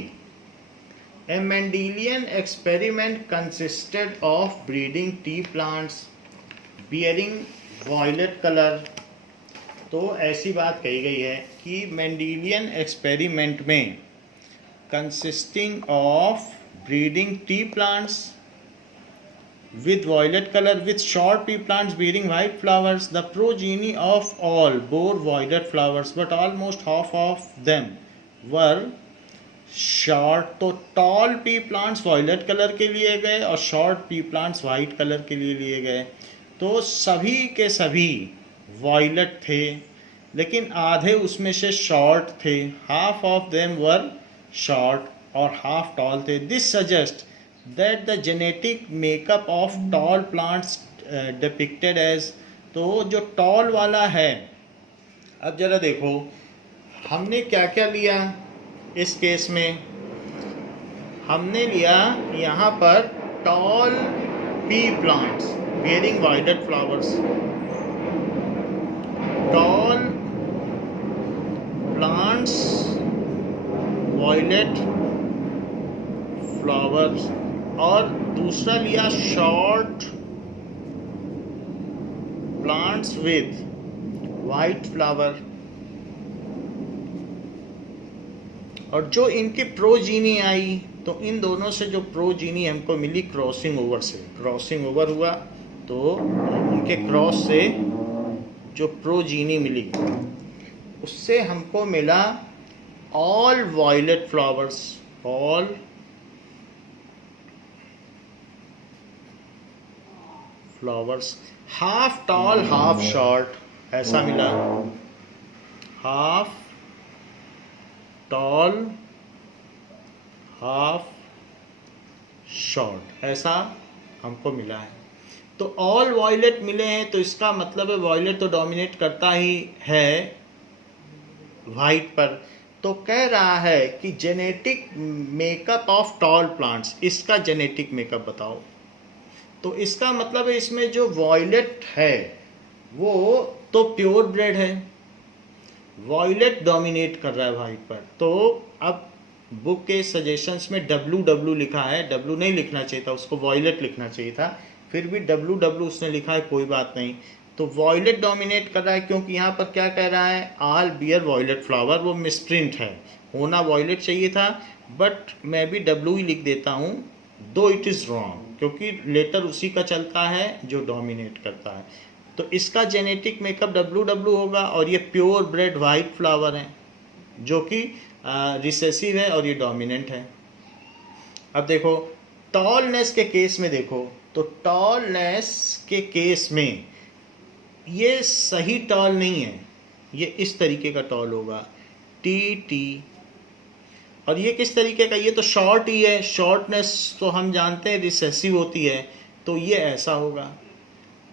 a Mendelian experiment consisted of breeding T plants bearing violet colour. तो ऐसी बात कही गई है कि मेंडेलियन एक्सपेरिमेंट में consisting of breeding T plants with violet color with short pea plants bearing white flowers, the progeny of all bore violet flowers but almost half of them were short। तो tall pea plants violet colour के लिए गए और short pea plants white colour के लिए गए। तो सभी के सभी violet थे, लेकिन आधे उसमें से short थे, half of them were short और half tall थे। This suggests that the genetic makeup of tall plants depicted as, तो जो tall वाला है, अब जरा देखो हमने क्या क्या लिया इस केस में। हमने लिया यहाँ पर tall pea plants bearing violet flowers, tall plants violet flowers, और दूसरा लिया short plants with white flower. और जो इनकी प्रोजीनी आई, तो इन दोनों से जो प्रोजीनी हमको मिली क्रॉसिंग ओवर से, क्रॉसिंग ओवर हुआ तो उनके क्रॉस से जो प्रोजीनी मिली उससे हमको मिला all violet flowers, all flowers, half tall half short, ऐसा मिला। हाफ टॉल हाफ शॉर्ट, ऐसा हमको मिला है। तो ऑल वॉयलेट मिले हैं, तो इसका मतलब है वॉयलेट तो डोमिनेट करता ही है वाइट पर। तो कह रहा है कि genetic makeup of tall plants, इसका जेनेटिक मेकअप बताओ। तो इसका मतलब है इसमें जो वॉयलेट है वो तो प्योर ब्रेड है, वॉयलेट डोमिनेट कर रहा है वाइट पर। तो अब बुक के सजेशंस में WW लिखा है, W नहीं लिखना चाहिए था, उसको वॉयलेट लिखना चाहिए था, फिर भी WW उसने लिखा है, कोई बात नहीं। तो वॉयलेट डोमिनेट कर रहा है, क्योंकि यहाँ पर क्या कह रहा है, ऑल बियर वॉयलेट फ्लावर, वो मिसप्रिंट है, होना वॉयलेट चाहिए था, बट मैं भी W ही लिख देता हूँ, दो इट इज़ रॉन्ग, क्योंकि लेटर उसी का चलता है जो डोमिनेट करता है। तो इसका जेनेटिक मेकअप WW होगा, और ये प्योर ब्रेड वाइट फ्लावर है जो कि रिसेसिव है और ये डोमिनेंट है। अब देखो टॉलनेस के केस में, देखो तो टॉलनेस के केस में ये सही टॉल नहीं है, ये इस तरीके का टॉल होगा TT, और ये किस तरीके का, ये तो शॉर्ट ही है, शॉर्टनेस तो हम जानते हैं रिसेसिव होती है, तो ये ऐसा होगा।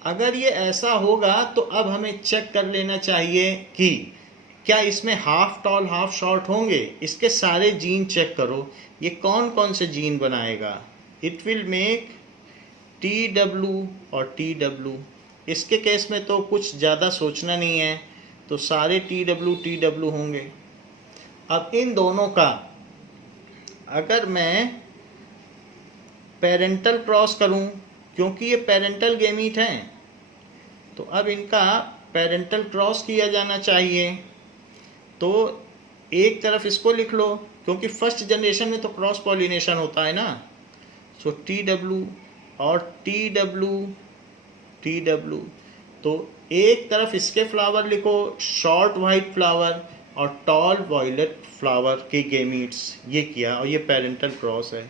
अगर ये ऐसा होगा तो अब हमें चेक कर लेना चाहिए कि क्या इसमें हाफ टॉल हाफ शॉर्ट होंगे। इसके सारे जीन चेक करो, ये कौन कौन से जीन बनाएगा। इट विल मेक TW और TW। इसके केस में तो कुछ ज़्यादा सोचना नहीं है, तो सारे TW होंगे। अब इन दोनों का अगर मैं पेरेंटल क्रॉस करूं, क्योंकि ये पेरेंटल गेमीट हैं, तो अब इनका पेरेंटल क्रॉस किया जाना चाहिए। तो एक तरफ इसको लिख लो, क्योंकि फर्स्ट जनरेशन में तो क्रॉस पॉलिनेशन होता है ना। सो TW और TW, तो एक तरफ इसके फ्लावर लिखो शॉर्ट वाइट फ्लावर और टॉल वॉयलेट फ्लावर के गेमीट्स, ये किया, और ये पेरेंटल क्रॉस है,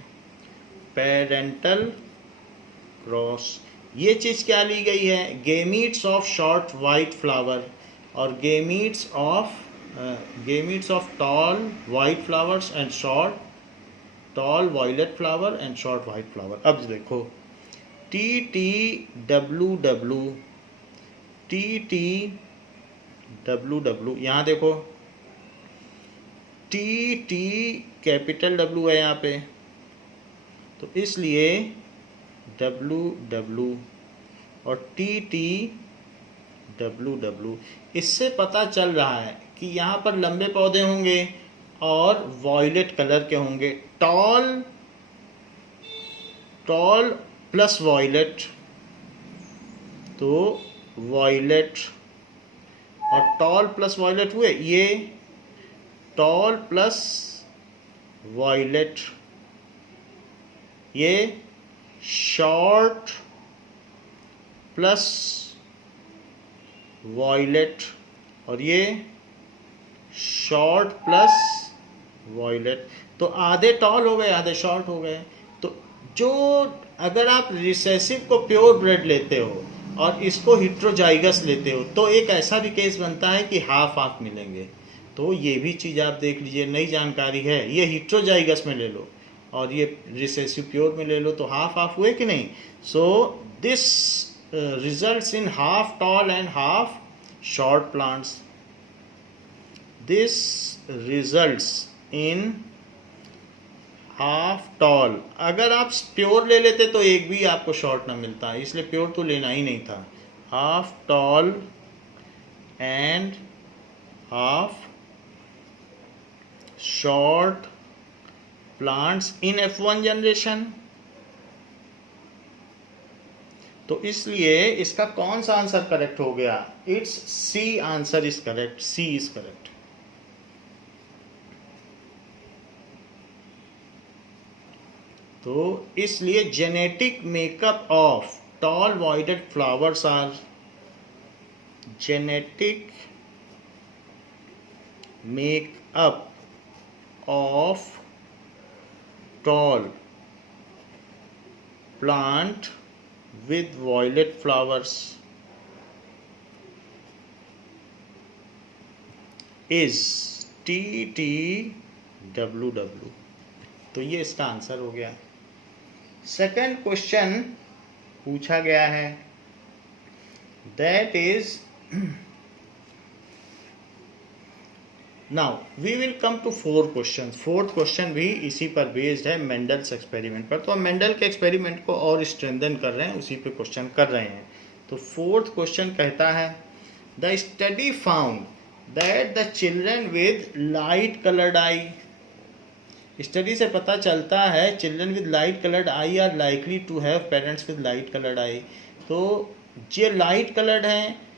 पेरेंटल क्रॉस। ये चीज़ क्या ली गई है, gametes of short white flower और gametes of tall white flowers and short tall violet flower and short white flower. अब देखो TTWW, यहाँ देखो TT कैपिटल W है यहाँ पे, तो इसलिए WW और TTWW। इससे पता चल रहा है कि यहाँ पर लंबे पौधे होंगे और वॉयलेट कलर के होंगे। टॉल प्लस वॉयलेट, तो वॉयलेट और टॉल प्लस वॉयलेट हुए, ये टॉल प्लस वॉयलेट, ये शॉर्ट प्लस वॉयलेट, और ये शॉर्ट प्लस वॉयलेट। तो आधे टॉल हो गए, आधे शॉर्ट हो गए। तो जो अगर आप रिसेसिव को प्योर ब्रेड लेते हो और इसको हिट्रोजाइगस लेते हो, तो एक ऐसा भी केस बनता है कि हाफ हाफ मिलेंगे। तो ये भी चीज़ आप देख लीजिए, नई जानकारी है। ये हिट्रोजाइगस में ले लो और ये रिसेसिव प्योर में ले लो, तो हाफ हाफ हुए कि नहीं। So this results in half tall and half short plants. This results in half tall. अगर आप प्योर ले लेते तो एक भी आपको शॉर्ट ना मिलता, इसलिए प्योर तो लेना ही नहीं था। Half tall and half short plants in F1 generation. तो इसलिए इसका कौन सा आंसर करेक्ट हो गया, it's C answer is correct, C is correct. तो इसलिए genetic makeup of tall voided flowers are, genetic makeup of tall plant with violet flowers is TTWW। तो ये इसका आंसर हो गया। सेकंड क्वेश्चन पूछा गया है, that is now we will come to 4 question. Fourth question भी इसी पर बेस्ड है, मेंडल्स एक्सपेरिमेंट पर। तो हम मेंडल के एक्सपेरिमेंट को और स्ट्रेंथन कर रहे हैं, उसी पे क्वेश्चन कर रहे हैं। तो फोर्थ क्वेश्चन कहता है, the study found that the children with light coloured eye. Study से पता चलता है children with light coloured eye are likely to have parents with light coloured eye. तो ये लाइट कलर्ड हैं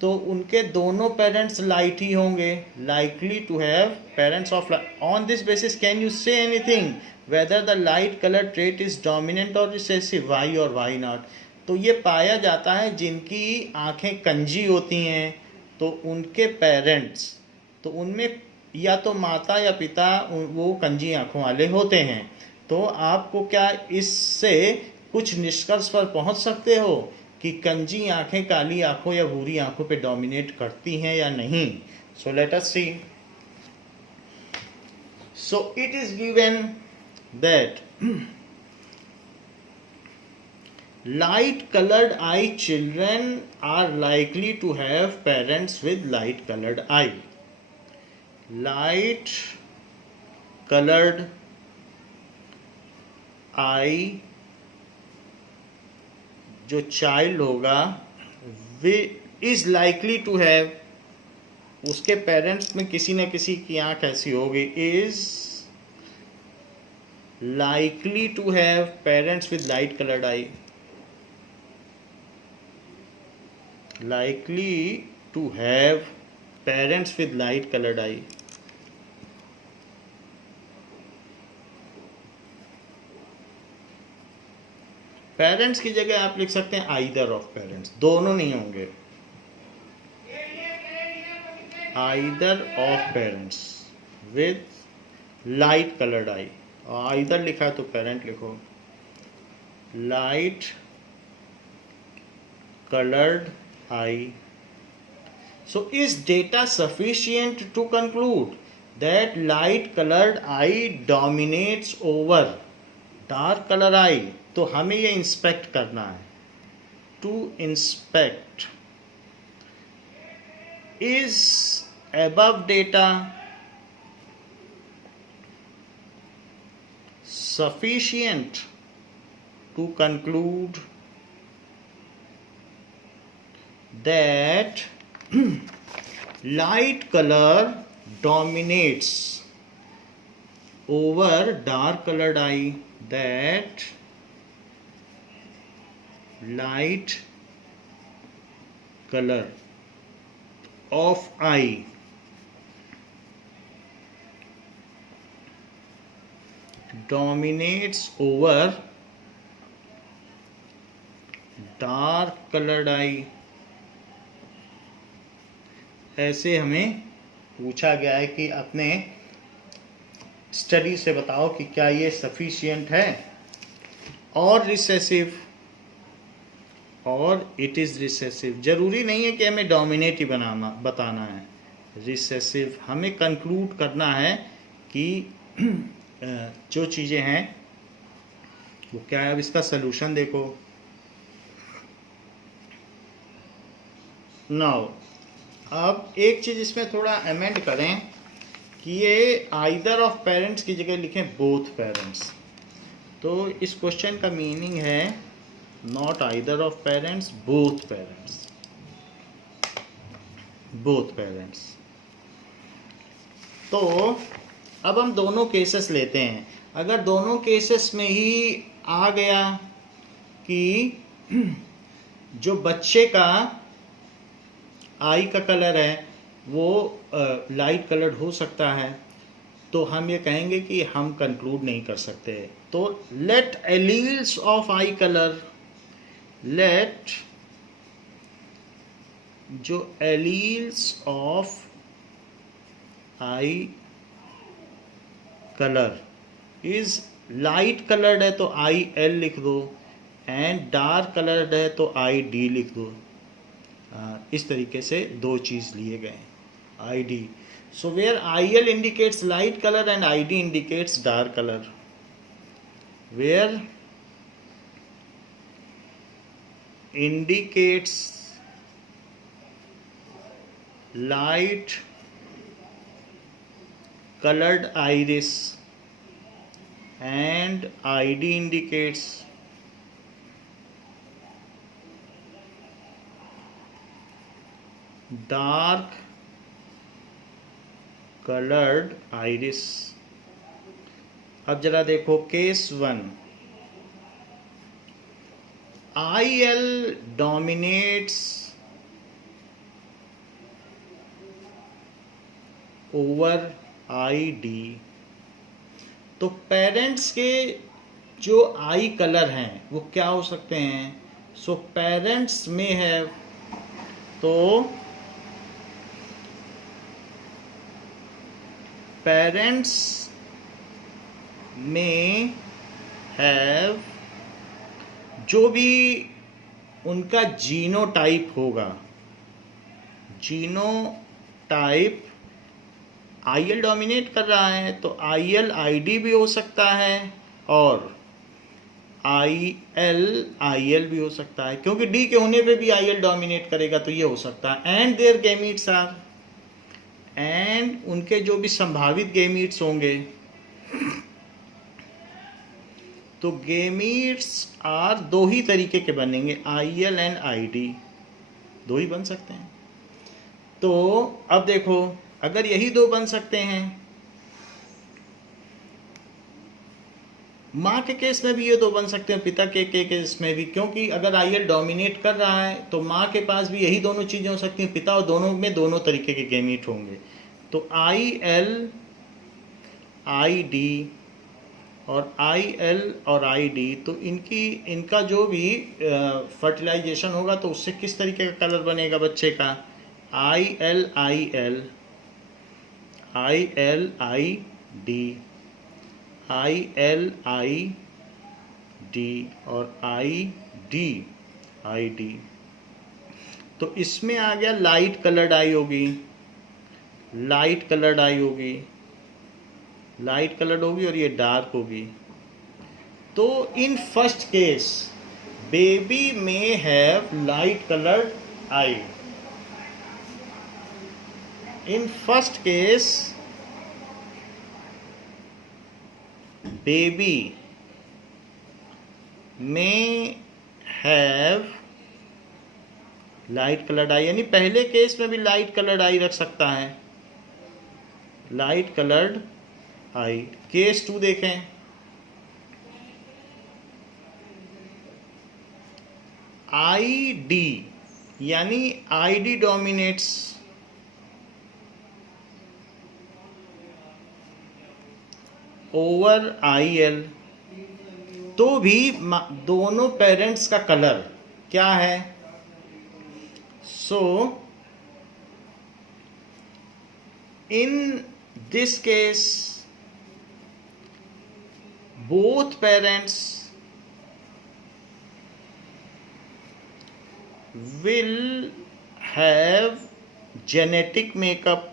तो उनके दोनों पेरेंट्स लाइट ही होंगे, likely to have parents of light. On this basis can you say anything whether the light colour trait is dominant और recessive, why और वाई नॉट। तो ये पाया जाता है जिनकी आंखें कंजी होती हैं तो उनके पेरेंट्स, तो उनमें या तो माता या पिता वो कंजी आंखों वाले होते हैं। तो आपको क्या इससे कुछ निष्कर्ष पर पहुंच सकते हो कि कंजी आंखें काली आंखों या भूरी आंखों पे डोमिनेट करती हैं या नहीं? So let us see. So it is given that light colored eye children are likely to have parents with light colored eye. Light colored eye जो चाइल्ड होगा इज लाइकली टू हैव, उसके parents में किसी न किसी की आंख ऐसी होगी, is likely to have parents with light coloured eye. likely to have parents with light colored eye। Parents की जगह आप लिख सकते हैं आइदर ऑफ पेरेंट्स, दोनों नहीं होंगे, either of parents with light coloured eye. और आइदर लिखा है तो पेरेंट लिखो, light colored eye। So is data sufficient to conclude that light colored eye dominates over dark color eye? तो हमें ये इंस्पेक्ट करना है। To inspect, is above data sufficient to conclude that light color dominates over dark colored eye? That light color of eye dominates over dark colored eye। ऐसे हमें पूछा गया है कि अपने स्टडी से बताओ कि क्या ये सफिशिएंट है और रिसेसिव, और इट इज़ रिसेसिव। जरूरी नहीं है कि हमें डोमिनेट ही बताना है, रिसेसिव हमें कंक्लूड करना है कि जो चीज़ें हैं वो क्या है। अब इसका सलूशन देखो। नाउ अब एक चीज़ इसमें थोड़ा अमेंड करें कि ये आइदर ऑफ पेरेंट्स की जगह लिखें बोथ पेरेंट्स। तो इस क्वेश्चन का मीनिंग है not either of parents, both parents, both parents. तो अब हम दोनों केसेस लेते हैं। अगर दोनों केसेस में ही आ गया कि जो बच्चे का आई का कलर है वो लाइट कलर्ड हो सकता है, तो हम ये कहेंगे कि हम कंक्लूड नहीं कर सकते। तो let alleles of eye colour, let जो alleles of eye colour is light coloured है तो आई एल लिख दो, एंड डार्क कलर्ड है तो आई डी लिख दो। इस तरीके से दो चीज़ लिए गए, I D. So where IL indicates light color and ID indicates dark color. Where indicates light colored iris and ID indicates dark colored iris. अब जरा देखो case 1, IL dominates over ID. तो पेरेंट्स के जो आई कलर हैं वो क्या हो सकते हैं? सो पेरेंट्स में है, तो पेरेंट्स में हैव जो भी उनका जीनोटाइप होगा, जीनोटाइप IL डोमिनेट कर रहा है तो IL ID भी हो सकता है और IL भी हो सकता है, क्योंकि D के होने पे भी IL डोमिनेट करेगा तो ये हो सकता है। And their gametes are, and उनके जो भी संभावित गैमीट्स होंगे, तो गैमीट्स आर दो ही तरीके के बनेंगे, IL एंड ID, दो ही बन सकते हैं। तो अब देखो, अगर यही दो बन सकते हैं, माँ के केस में भी ये दो बन सकते हैं, पिता के केस में भी, क्योंकि अगर IL डोमिनेट कर रहा है तो माँ के पास भी यही दोनों चीज़ें हो सकती हैं, पिता और दोनों में दोनों तरीके के गैमीट होंगे। तो IL ID और IL और ID, तो इनका जो भी फर्टिलाइजेशन होगा तो उससे किस तरीके का कलर बनेगा बच्चे का? IL IL, IL ID, IL ID और ID। तो इसमें आ गया लाइट कलर्ड आई होगी, लाइट कलर्ड आई होगी, लाइट कलर्ड होगी और ये डार्क होगी। तो इन फर्स्ट केस बेबी में have light coloured I. In first case baby में हैव लाइट कलर्ड आई, यानी पहले केस में भी लाइट कलर्ड आई रख सकता है, लाइट कलर्ड आई। केस 2 देखें, ID, यानी ID डोमिनेट्स ओवर IL, तो भी दोनों पेरेंट्स का कलर क्या है? So in this case both parents will have genetic makeup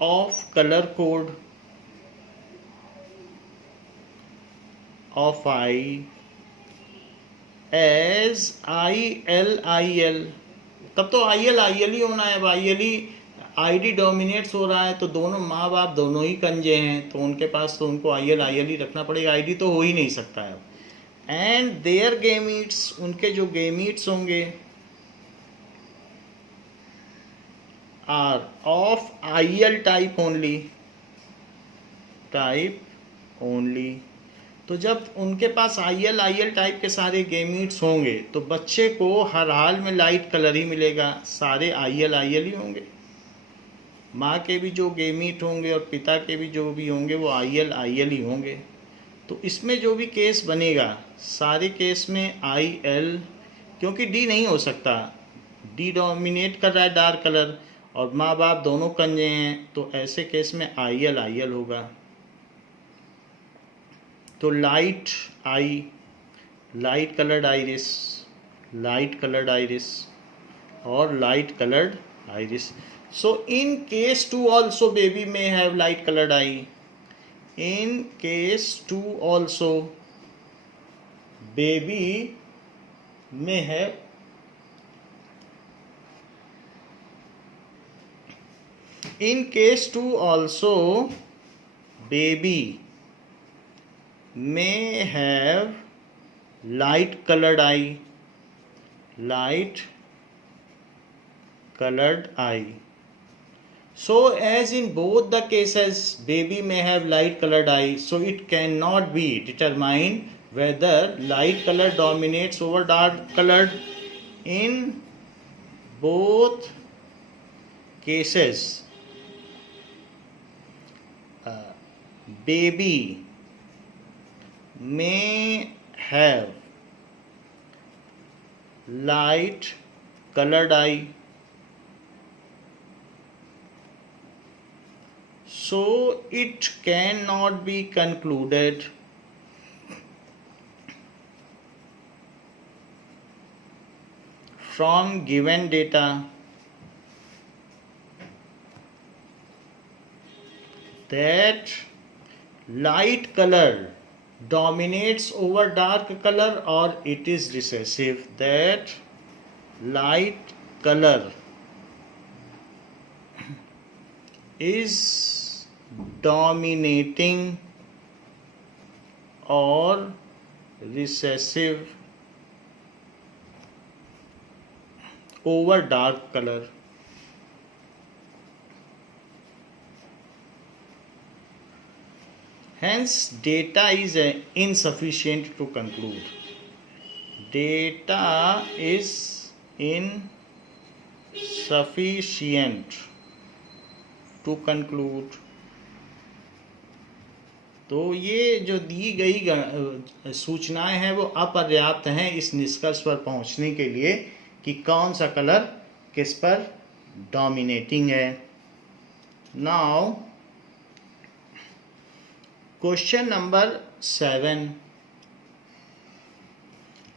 of color code of I as IL। तब तो IL ही होना है, अब IL ही ID डोमिनेट्स हो रहा है, तो दोनों माँ बाप दोनों ही कंजे हैं, तो उनके पास तो उनको IL ही रखना पड़ेगा, ID तो हो ही नहीं सकता है। एंड देयर गैमीट्स, उनके जो गैमीट्स होंगे are of IL type only. तो जब उनके पास IL टाइप के सारे गैमीट्स होंगे तो बच्चे को हर हाल में लाइट कलर ही मिलेगा, सारे IL ही होंगे। माँ के भी जो गैमीट होंगे और पिता के भी जो भी होंगे वो IL ही होंगे। तो इसमें जो भी केस बनेगा सारे केस में IL, क्योंकि D नहीं हो सकता, D डोमिनेट कर रहा है डार्क कलर और माँ बाप दोनों कंजे हैं, तो ऐसे केस में IL होगा। तो light I, light coloured iris, light coloured iris, or light colored iris. So in case 2 also baby may have light colored eye. In case 2 also baby may have in case 2 also baby may have light colored eye. Light colored eye. So as in both the cases baby may have light colored eye, so it cannot be determined whether light color dominates over dark colored. In both cases baby may have light colored eye. So it cannot be concluded from given data that light color dominates over dark color or it is recessive. That light color is dominating or recessive over dark color. Hence, data is insufficient to conclude. Data is insufficient to conclude. तो ये जो दी गई सूचनाएं हैं वो अपर्याप्त हैं इस निष्कर्ष पर पहुंचने के लिए कि कौन सा कलर किस पर डोमिनेटिंग है. Now question number 7.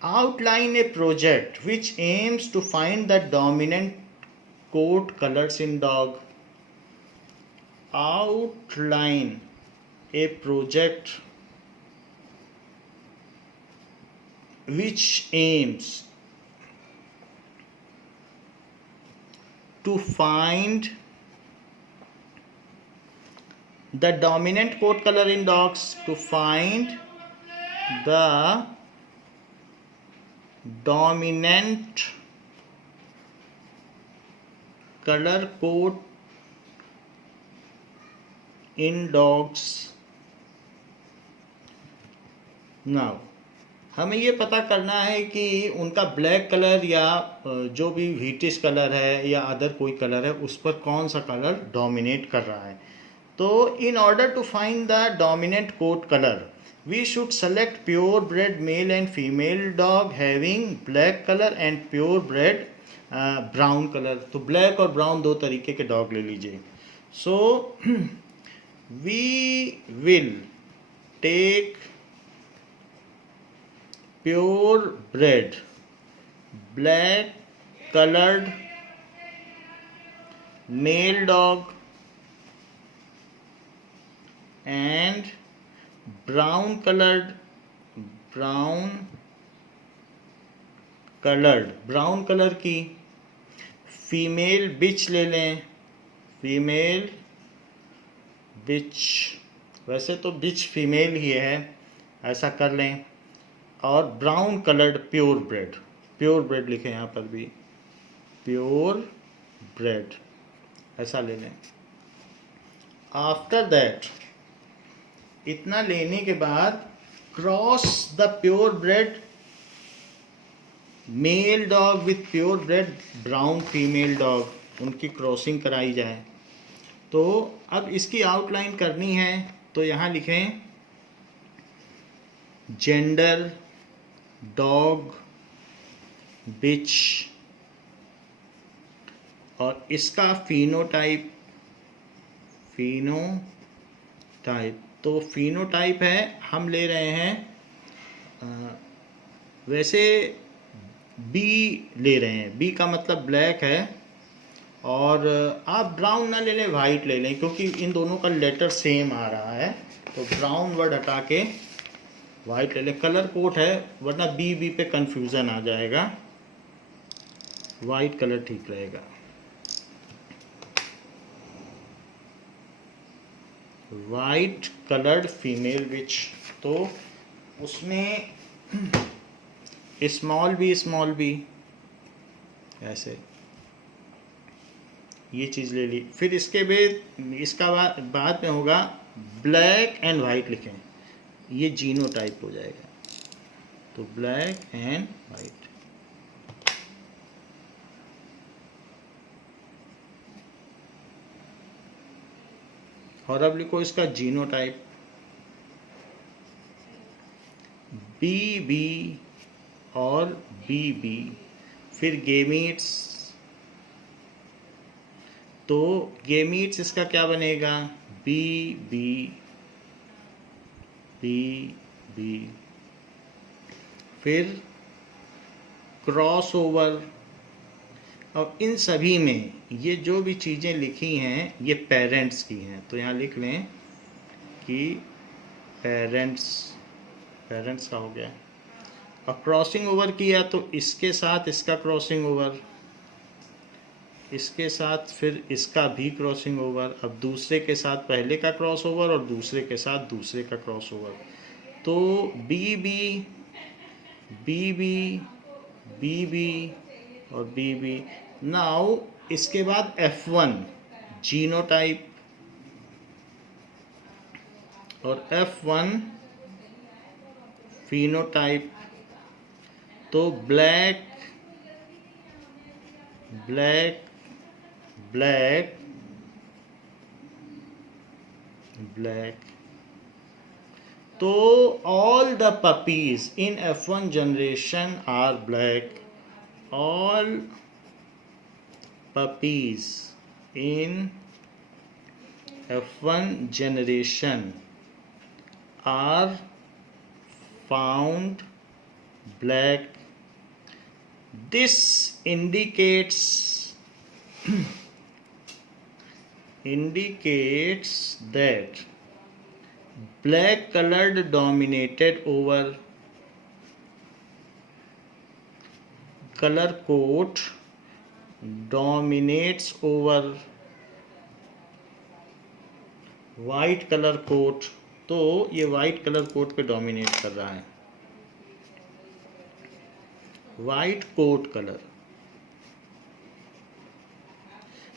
Outline a project which aims to find the dominant coat colors in dog. Outline a project which aims to find the dominant coat color in dogs. To find the dominant color coat in dogs. Now हमें ये पता करना है कि उनका black colour या जो भी व्हीटिश कलर है या अदर कोई कलर है उस पर कौन सा कलर डोमिनेट कर रहा है. तो in order to find the dominant coat color we should select pure bred male and female dog having black color and pure bred brown color. तो black और brown दो तरीके के डॉग ले लीजिए. So we will take pure bred black colored male dog and brown colored brown color की female बिच ले लें. फीमेल बिच, वैसे तो बिच फीमेल ही है, ऐसा कर लें. और ब्राउन कलर्ड प्योर ब्रेड लिखें यहाँ पर भी, प्योर ब्रेड ऐसा ले लें. आफ्टर दैट इतना लेने के बाद cross the pure bread mail dog with pure bread brown female dog, उनकी क्रॉसिंग कराई जाए. तो अब इसकी आउटलाइन करनी है तो यहाँ लिखें जेंडर डॉग बिच और इसका फिनोटाइप. तो फिनोटाइप है हम ले रहे हैं वैसे बी ले रहे हैं, बी का मतलब ब्लैक है, और आप ब्राउन ना ले लें, वाइट ले लें, क्योंकि इन दोनों का लेटर सेम आ रहा है, तो ब्राउन वर्ड हटा के वाइट ले लें। कलर कोड है, वरना बी पे कंफ्यूजन आ जाएगा, वाइट कलर ठीक रहेगा। वाइट कलर्ड फीमेल विच, तो उसमें स्मॉल बी ऐसे ये चीज़ ले ली। फिर इसके बाद इसका बाद में होगा ब्लैक एंड वाइट लिखें, ये जीनो टाइप हो जाएगा, तो ब्लैक एंड वाइट। और अब लिखो इसका जीनो टाइप, बी और बी। फिर गेमीट्स, तो गेमीट्स इसका क्या बनेगा, बी। फिर क्रॉस ओवर, और इन सभी में ये जो भी चीज़ें लिखी हैं ये पेरेंट्स की हैं, तो यहाँ लिख लें कि पेरेंट्स का हो गया। और क्रॉसिंग ओवर किया तो इसके साथ इसका क्रॉसिंग ओवर, इसके साथ फिर इसका भी क्रॉसिंग ओवर, अब दूसरे के साथ पहले का क्रॉस ओवर और दूसरे के साथ दूसरे का क्रॉस ओवर, तो बी और बी। नाउ इसके बाद F1 जीनोटाइप और F1 फिनोटाइप, तो ब्लैक, तो all the puppies in F1 generation are black. All puppies in F1 generation are found black. This indicates that black colored dominated over color code dominates over white color code, तो ये white colour code पे dominate कर रहा है, white coat colour.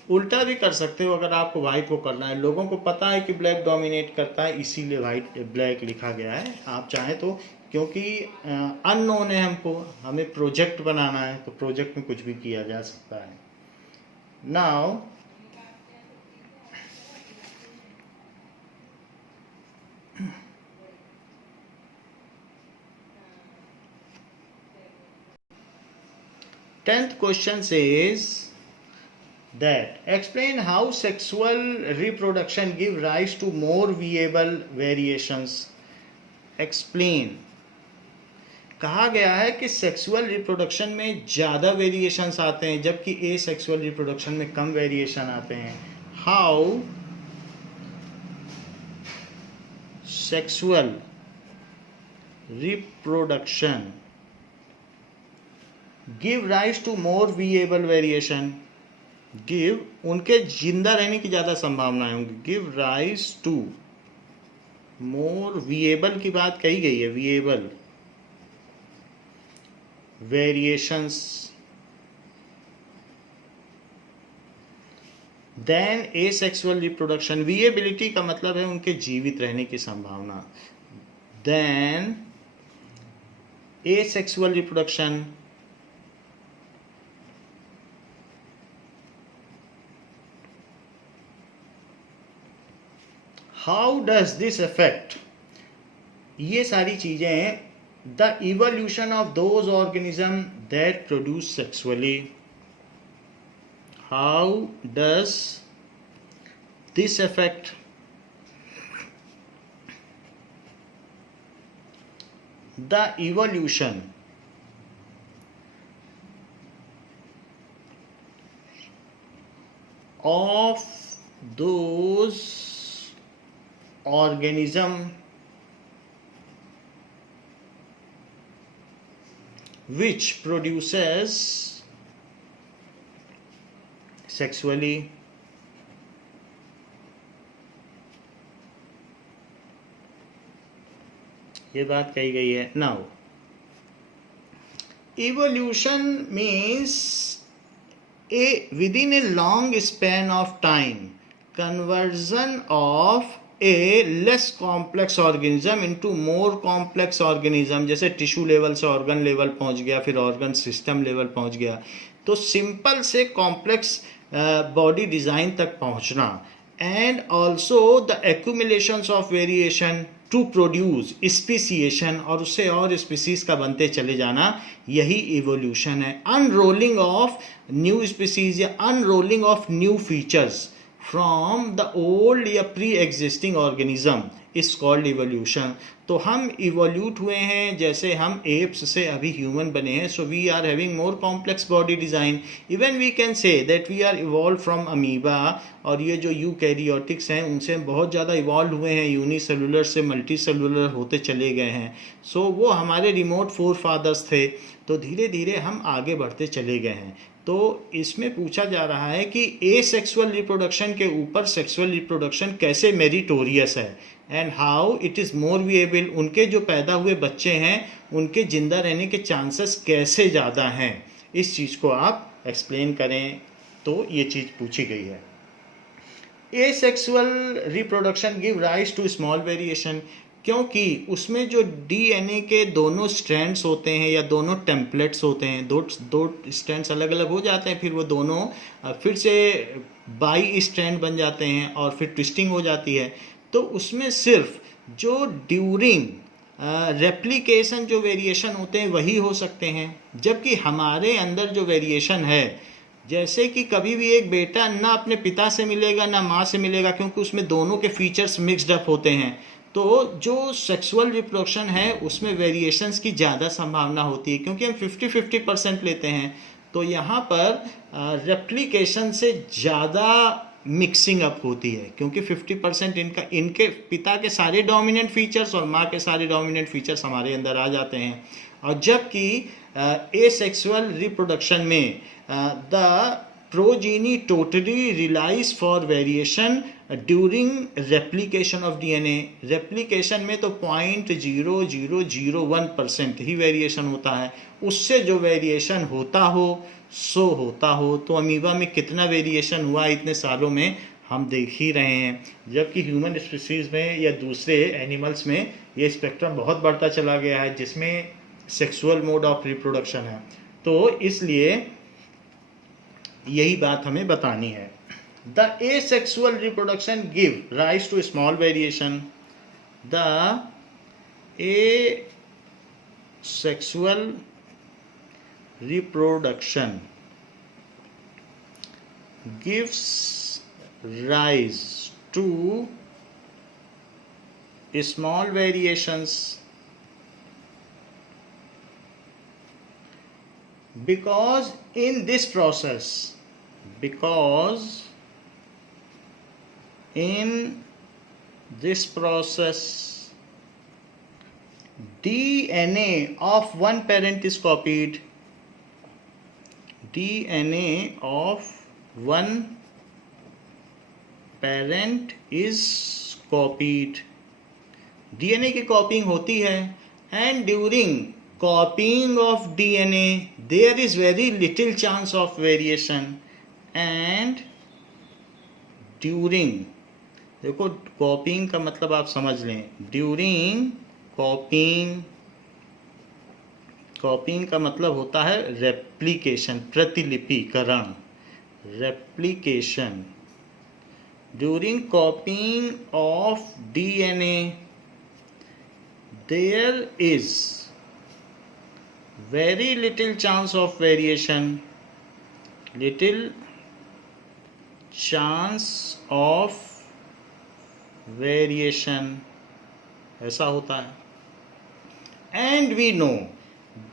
उल्टा भी कर सकते हो, अगर आपको वाइट को करना है, लोगों को पता है कि ब्लैक डोमिनेट करता है इसीलिए वाइट ब्लैक लिखा गया है। आप चाहें तो, क्योंकि अननोन है हमको, हमें प्रोजेक्ट बनाना है, तो प्रोजेक्ट में कुछ भी किया जा सकता है। Now tenth question says that explain how sexual reproduction give rise to more viable variations. Explain, कहा गया है कि सेक्सुअल रिप्रोडक्शन में ज़्यादा वेरिएशंस आते हैं जबकि ए सेक्सुअल रिप्रोडक्शन में कम वेरिएशन आते हैं। How sexual reproduction give rise to more viable variation, give उनके जिंदा रहने की ज़्यादा संभावनाएं होंगी, give rise to more viable की बात कही गई है, viable variations then asexual reproduction. Viability का मतलब है उनके जीवित रहने की संभावना, then asexual reproduction. How does this affect, ये सारी चीजें, the evolution of those organism that produce sexually. How does this affect the evolution of those organism which produces sexually ये बात कही गई है. Now evolution means within a long span of time conversion of a less complex organism into more complex organism. जैसे tissue level से organ level पहुंच गया, फिर ऑर्गन सिस्टम लेवल पहुंच गया, तो सिंपल से कॉम्प्लेक्स बॉडी डिज़ाइन तक पहुंचना. And also the accumulations of variation to produce speciation, और उससे और स्पीसीज का बनते चले जाना, यही इवोल्यूशन है. अनरोलिंग ऑफ न्यू स्पीसीज या unrolling of new features from the old या pre existing organism is called evolution. तो हम इवोल्यूट हुए हैं, जैसे हम एप्स से अभी ह्यूमन बने हैं, so we are having more complex body design. Even we can say that we are evolve from amoeba, और ये जो यूकैरियोटिक्स हैं उनसे बहुत ज़्यादा इवॉल्व हुए हैं, यूनिसेलुलर से मल्टी सेलुलर होते चले गए हैं. सो वो हमारे रिमोट फोर फादर्स थे, तो धीरे धीरे हम आगे बढ़ते चले गए हैं. तो इसमें पूछा जा रहा है कि एसेक्सुअल रिप्रोडक्शन के ऊपर सेक्सुअल रिप्रोडक्शन कैसे मेरिटोरियस है, and how it is more viable. उनके जो पैदा हुए बच्चे हैं उनके ज़िंदा रहने के चांसेस कैसे ज़्यादा हैं, इस चीज़ को आप एक्सप्लेन करें. तो ये चीज़ पूछी गई है. Asexual reproduction give rise to small variation, क्योंकि उसमें जो डीएनए के दोनों स्ट्रैंड्स होते हैं या दोनों टेम्पलेट्स होते हैं, दो स्ट्रैंड्स अलग अलग हो जाते हैं, फिर वो दोनों फिर से बाई स्ट्रैंड बन जाते हैं और फिर ट्विस्टिंग हो जाती है. तो उसमें सिर्फ जो ड्यूरिंग रेप्लिकेशन जो वेरिएशन होते हैं वही हो सकते हैं, जबकि हमारे अंदर जो वेरिएशन है, जैसे कि कभी भी एक बेटा ना अपने पिता से मिलेगा ना माँ से मिलेगा, क्योंकि उसमें दोनों के फीचर्स मिक्सड अप होते हैं. तो जो सेक्सुअल रिप्रोडक्शन है उसमें वेरिएशंस की ज़्यादा संभावना होती है, क्योंकि हम 50-50% लेते हैं. तो यहाँ पर रेप्लिकेशन से ज़्यादा मिक्सिंग अप होती है, क्योंकि 50% इनके पिता के सारे डोमिनेंट फीचर्स और माँ के सारे डोमिनेंट फीचर्स हमारे अंदर आ जाते हैं. और जबकि एसेक्सुअल रिप्रोडक्शन में the progeny totally relies for variation during replication of DNA. Replication में तो 0.0001% ही वेरिएशन होता है, उससे जो वेरिएशन होता हो सो होता हो. तो अमीबा में कितना वेरिएशन हुआ इतने सालों में हम देख ही रहे हैं, जबकि ह्यूमन स्पीसीज़ में या दूसरे एनिमल्स में ये स्पेक्ट्रम बहुत बढ़ता चला गया है, जिसमें सेक्सुअल मोड ऑफ रिप्रोडक्शन है. तो इसलिए यही बात हमें बतानी है. The asexual reproduction give rise to small variation. The asexual reproduction gives rise to small variations because in this process DNA of one parent is copied. DNA of one parent is copied. DNA की कॉपिंग होती है, and during copying of DNA there is very little chance of variation. And during, देखो कॉपिंग का मतलब आप समझ लें, during कॉपिंग का मतलब होता है रेप्लिकेशन, प्रतिलिपिकरण, replication. During copying of DNA there is very little chance of variation, little chance of variation, ऐसा होता है. And we know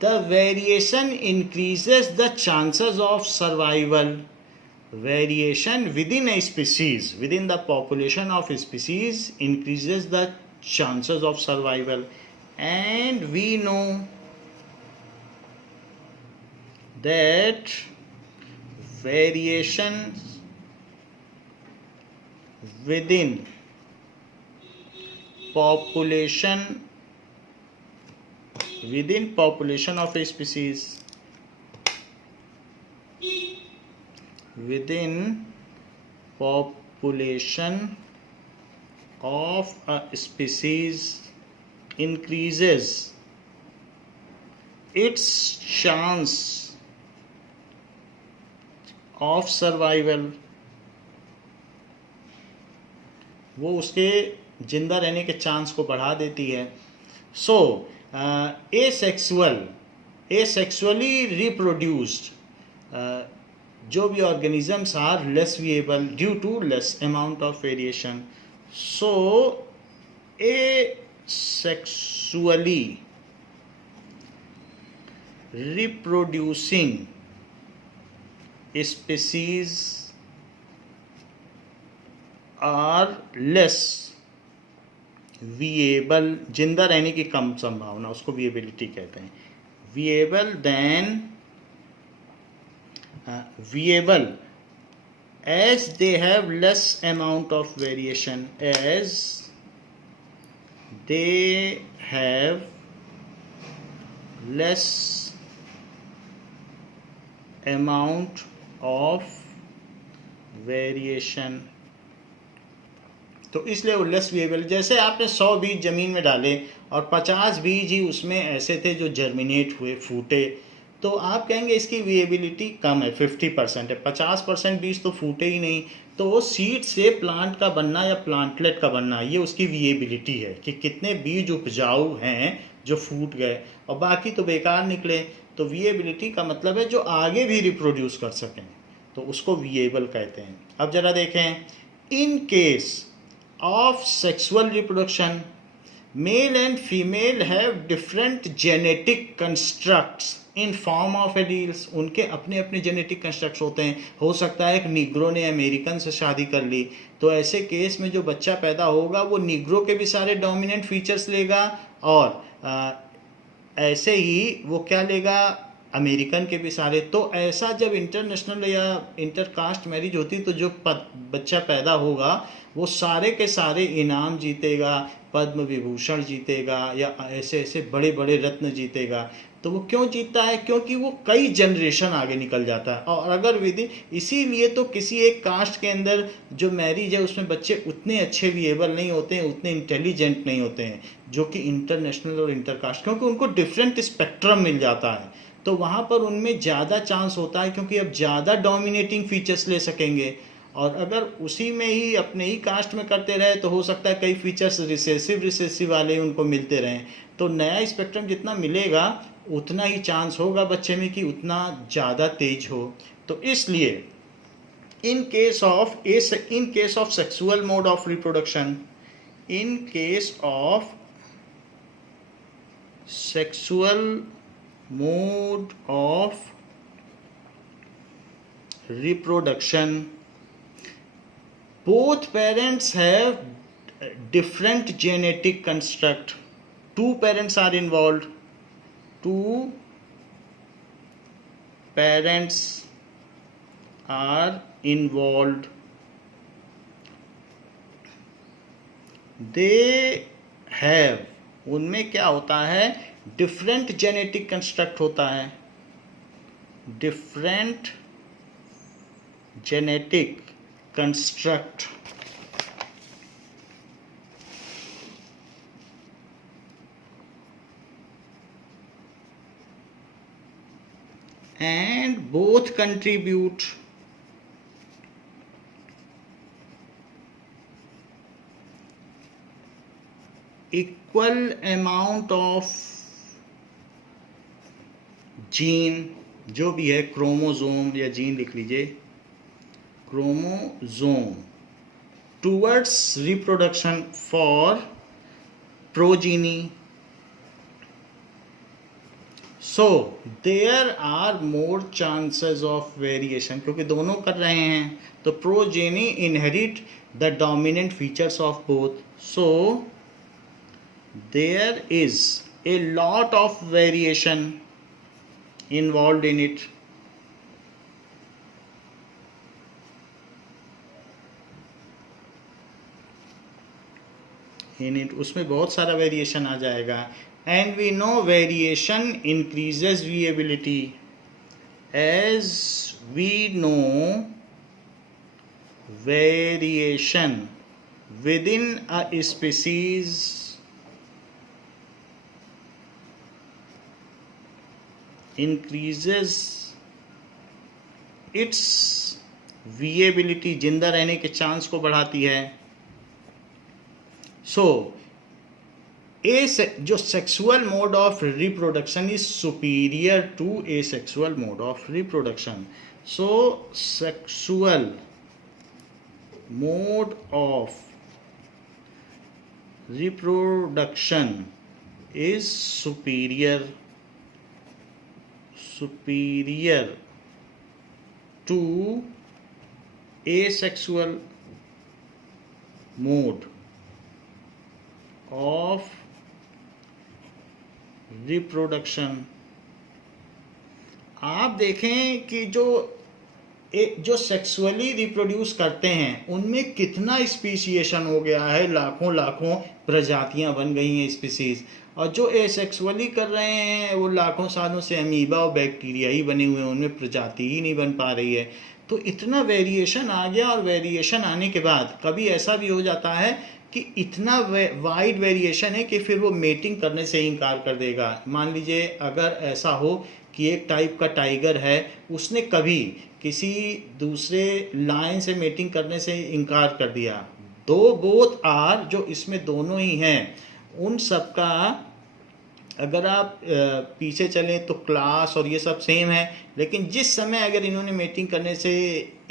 the variation increases the chances of survival. variation within a species, within the population of a species, increases the chances of survival. And we know that variations within population of a species, within population of a species increases its chance of survival. वो उसके जिंदा रहने के chance को बढ़ा देती है. सो asexually reproduced जो भी organisms are less viable due to less amount of variation. So asexually reproducing species are less viable, जिंदा रहने की कम संभावना, उसको viability कहते हैं. Viable as they have less amount of variation, as they have less amount of variation. तो इसलिए वो लेस विएबल. जैसे आपने 100 बीज ज़मीन में डाले और 50 बीज ही उसमें ऐसे थे जो जर्मिनेट हुए, फूटे, तो आप कहेंगे इसकी विएबिलिटी कम है, 50% है. 50% बीज तो फूटे ही नहीं. तो सीड से प्लांट का बनना या प्लांटलेट का बनना, ये उसकी विएबिलिटी है कि कितने बीज उपजाऊ हैं जो फूट गए और बाकी तो बेकार निकले. तो विएबिलिटी का मतलब है जो आगे भी रिप्रोड्यूस कर सकें, तो उसको विएबल कहते हैं. अब जरा देखें, in case of sexual reproduction, male and female have different genetic constructs in form of alleles. उनके अपने अपने जेनेटिक कंस्ट्रक्ट्स होते हैं. हो सकता है एक निग्रो ने अमेरिकन से शादी कर ली, तो ऐसे केस में जो बच्चा पैदा होगा वो निग्रो के भी सारे डोमिनेंट फीचर्स लेगा और ऐसे ही वो क्या लेगा, अमेरिकन के भी सारे. तो ऐसा जब इंटरनेशनल या इंटरकास्ट मैरिज होती तो जो बच्चा पैदा होगा वो सारे के सारे इनाम जीतेगा, पद्म विभूषण जीतेगा या ऐसे ऐसे बड़े बड़े रत्न जीतेगा. तो वो क्यों जीतता है? क्योंकि वो कई जनरेशन आगे निकल जाता है. और अगर विधि, इसीलिए तो किसी एक कास्ट के अंदर जो मैरिज है उसमें बच्चे उतने अच्छे विएबल नहीं होते हैं, उतने इंटेलिजेंट नहीं होते हैं जो कि इंटरनेशनल और इंटरकास्ट, क्योंकि उनको डिफरेंट स्पेक्ट्रम मिल जाता है. तो वहाँ पर उनमें ज़्यादा चांस होता है क्योंकि अब ज़्यादा डोमिनेटिंग फीचर्स ले सकेंगे. और अगर उसी में ही अपने ही कास्ट में करते रहे तो हो सकता है कई फीचर्स रिसेसिव वाले उनको मिलते रहें. तो नया स्पेक्ट्रम जितना मिलेगा उतना ही चांस होगा बच्चे में कि उतना ज़्यादा तेज हो. तो इसलिए in case of sexual mode of reproduction, in case of sexual mode of reproduction, both parents have different genetic construct. Two parents are involved. Two parents are involved. They have, उनमें क्या होता है, डिफरेंट जेनेटिक कंस्ट्रक्ट होता है, different genetic construct. And both contribute equal amount of gene, जो भी है chromosome या जीन लिख लीजिए, chromosome, towards reproduction for progeny. So there are more chances of variation, क्योंकि दोनों कर रहे हैं तो progeny inherit the dominant features of both, so there is a lot of variation involve in it. उसमें बहुत सारा वेरिएशन आ जाएगा. And we know variation increases viability. As we know variation within a species increases its viability, जिंदा रहने के chance को बढ़ाती है. सो जो sexual mode of reproduction is superior to asexual mode of reproduction. So sexual mode of reproduction is superior to asexual mode of reproduction. आप देखें कि जो सेक्सुअली रिप्रोड्यूस करते हैं उनमें कितना स्पीशिएशन हो गया है, लाखों लाखों प्रजातियां बन गई हैं स्पीसीज. और जो एसेक्सुअली कर रहे हैं वो लाखों सालों से अमीबा और बैक्टीरिया ही बने हुए हैं, उनमें प्रजाति ही नहीं बन पा रही है. तो इतना वेरिएशन आ गया. और वेरिएशन आने के बाद कभी ऐसा भी हो जाता है कि इतना वाइड वेरिएशन है कि फिर वो मेटिंग करने से इनकार कर देगा. मान लीजिए अगर ऐसा हो कि एक टाइप का टाइगर है, उसने कभी किसी दूसरे लायन से मेटिंग करने से इनकार कर दिया. बोथ आर, जो इसमें दोनों ही हैं, उन सब का अगर आप पीछे चलें तो क्लास और ये सब सेम है. लेकिन जिस समय अगर इन्होंने मेटिंग करने से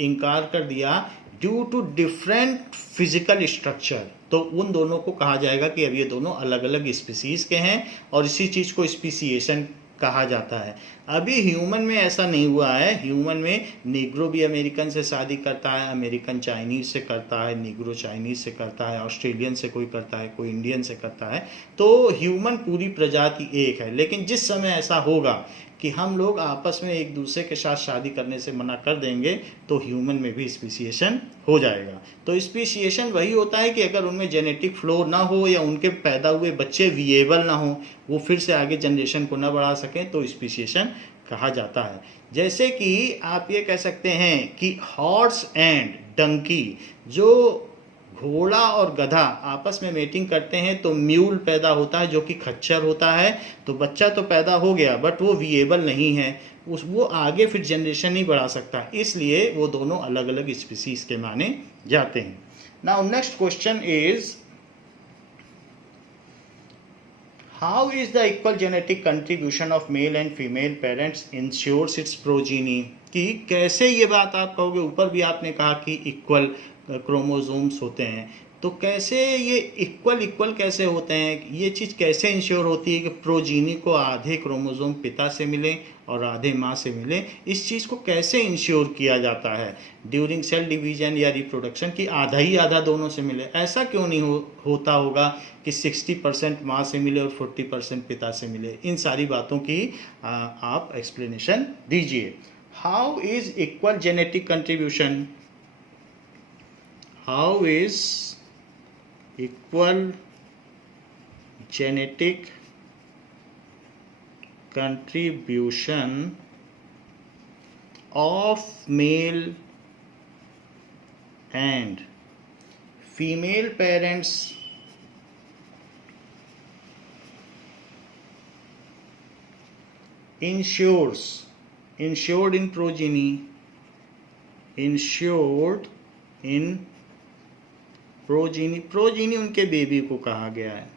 इनकार कर दिया due to different physical structure, तो उन दोनों को कहा जाएगा कि अब ये दोनों अलग अलग स्पीसीज के हैं और इसी चीज़ को स्पीसिएशन कहा जाता है. अभी ह्यूमन में ऐसा नहीं हुआ है. ह्यूमन में निग्रो भी अमेरिकन से शादी करता है, अमेरिकन चाइनीज से करता है, निग्रो चाइनीज से करता है, ऑस्ट्रेलियन से कोई करता है, कोई इंडियन से करता है. तो ह्यूमन पूरी प्रजाति एक है. लेकिन जिस समय ऐसा होगा कि हम लोग आपस में एक दूसरे के साथ शादी करने से मना कर देंगे तो ह्यूमन में भी स्पीसिएशन हो जाएगा. तो स्पीसिएशन वही होता है कि अगर उनमें जेनेटिक फ्लो ना हो या उनके पैदा हुए बच्चे विएबल ना हो, वो फिर से आगे जनरेशन को ना बढ़ा सकें, तो स्पीसिएशन कहा जाता है. जैसे कि आप ये कह सकते हैं कि हॉर्स एंड डंकी, जो घोड़ा और गधा आपस में मेटिंग करते हैं तो म्यूल पैदा होता है जो कि खच्चर होता है. तो बच्चा तो पैदा हो गया बट वो विएबल नहीं है, वो आगे फिर जनरेशन नहीं बढ़ा सकता, इसलिए वो दोनों अलग अलग स्पीसीज के माने जाते हैं. Now next question is how is the equal genetic contribution of male and female parents ensures its progeny. कि कैसे ये बात आप कहोगे, ऊपर भी आपने कहा कि इक्वल क्रोमोसोम्स होते हैं, तो कैसे ये इक्वल कैसे होते हैं, ये चीज़ कैसे इंश्योर होती है कि प्रोजीनी को आधे क्रोमोसोम पिता से मिले और आधे माँ से मिले. इस चीज़ को कैसे इंश्योर किया जाता है ड्यूरिंग सेल डिवीजन या रिप्रोडक्शन की आधा ही आधा दोनों से मिले. ऐसा क्यों नहीं होता होगा कि 60% माँ से मिले और 40% पिता से मिले. इन सारी बातों की आप एक्सप्लेनेशन दीजिए. How is equal genetic contribution, how is equal genetic contribution of male and female parents ensured in progeny, ensured in progeny उनके बेबी को कहा गया है.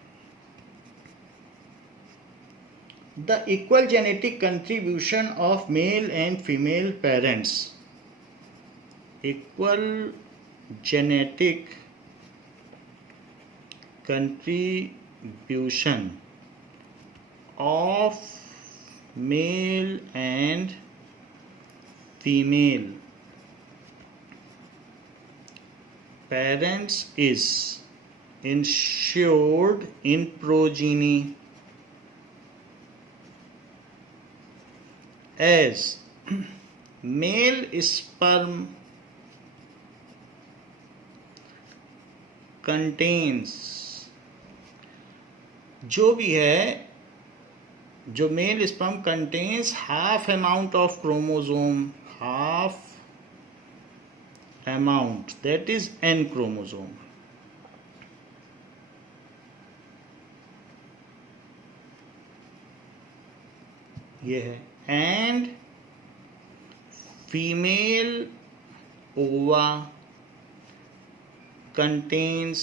The equal genetic contribution of male and female parents, equal genetic contribution of male and female parents is ensured in progeny as male sperm contains, जो भी है, जो mail sperm contains half amount of chromosome, half amount, that is an chromosome. ये है. And female ओवा contains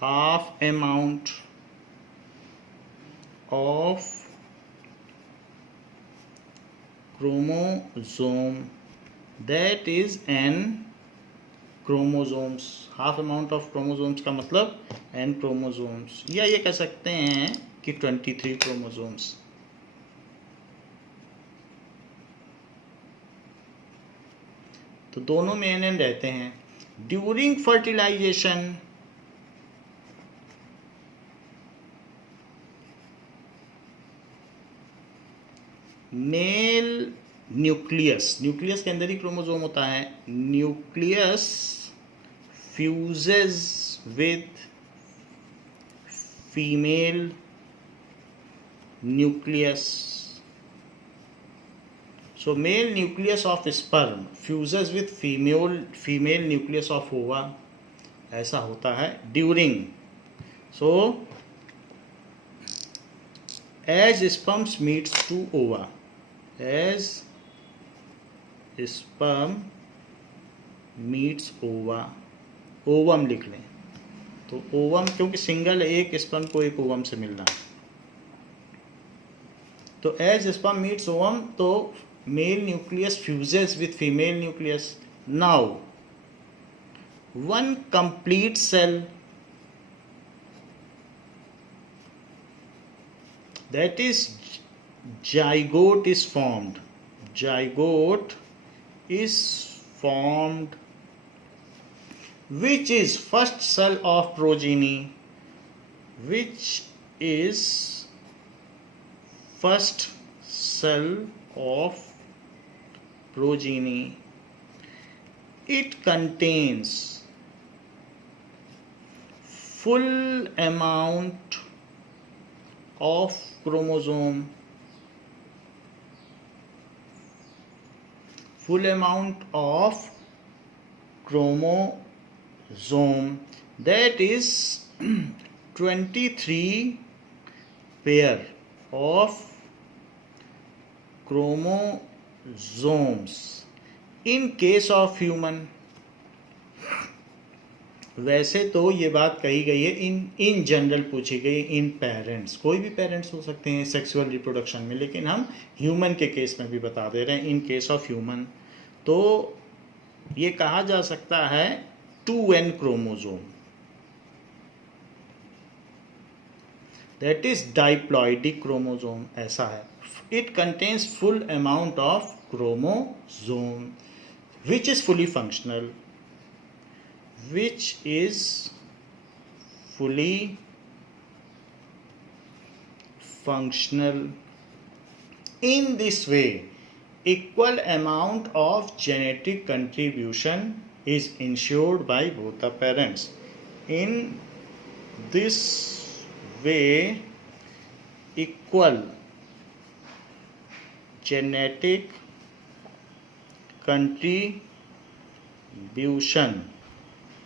half amount of chromosome, that is n chromosomes. Half amount of chromosomes का मतलब n chromosomes, या ये कह सकते हैं कि 23 क्रोमोसोम्स. तो दोनों में n रहते हैं. During fertilisation male nucleus, nucleus के अंदर ही क्रोमोसोम होता है, nucleus fuses with female nucleus. So male nucleus of sperm fuses with female nucleus of ova. ऐसा होता है during. So as sperms meets to ova, as sperm meets ova, ovum लिख लें. तो ओवम, क्योंकि सिंगल एक स्पर्म को एक ओवम से मिलना, तो एज स्पर्म मीट्स ओवम, तो male nucleus fuses with female nucleus. Now one complete cell, that is zygote, is formed. Zygote is formed, which is first cell of progeny, which is first cell of progeny. It contains full amount of chromosome, full amount of chromosome, that is 23 pair of chromosomes in case of human. वैसे तो ये बात कही गई है, in general पूछी गई, इन parents, कोई भी पेरेंट्स हो सकते हैं सेक्सुअल रिप्रोडक्शन में, लेकिन हम ह्यूमन के केस में भी बता दे रहे हैं, इन केस ऑफ ह्यूमन. तो ये कहा जा सकता है 2n chromosome, that is diploidic chromosome, ऐसा है. It contains full amount of chromosome, which is fully functional, which is fully functional. In this way, equal amount of genetic contribution is ensured by both the parents. In this way, equal genetic contribution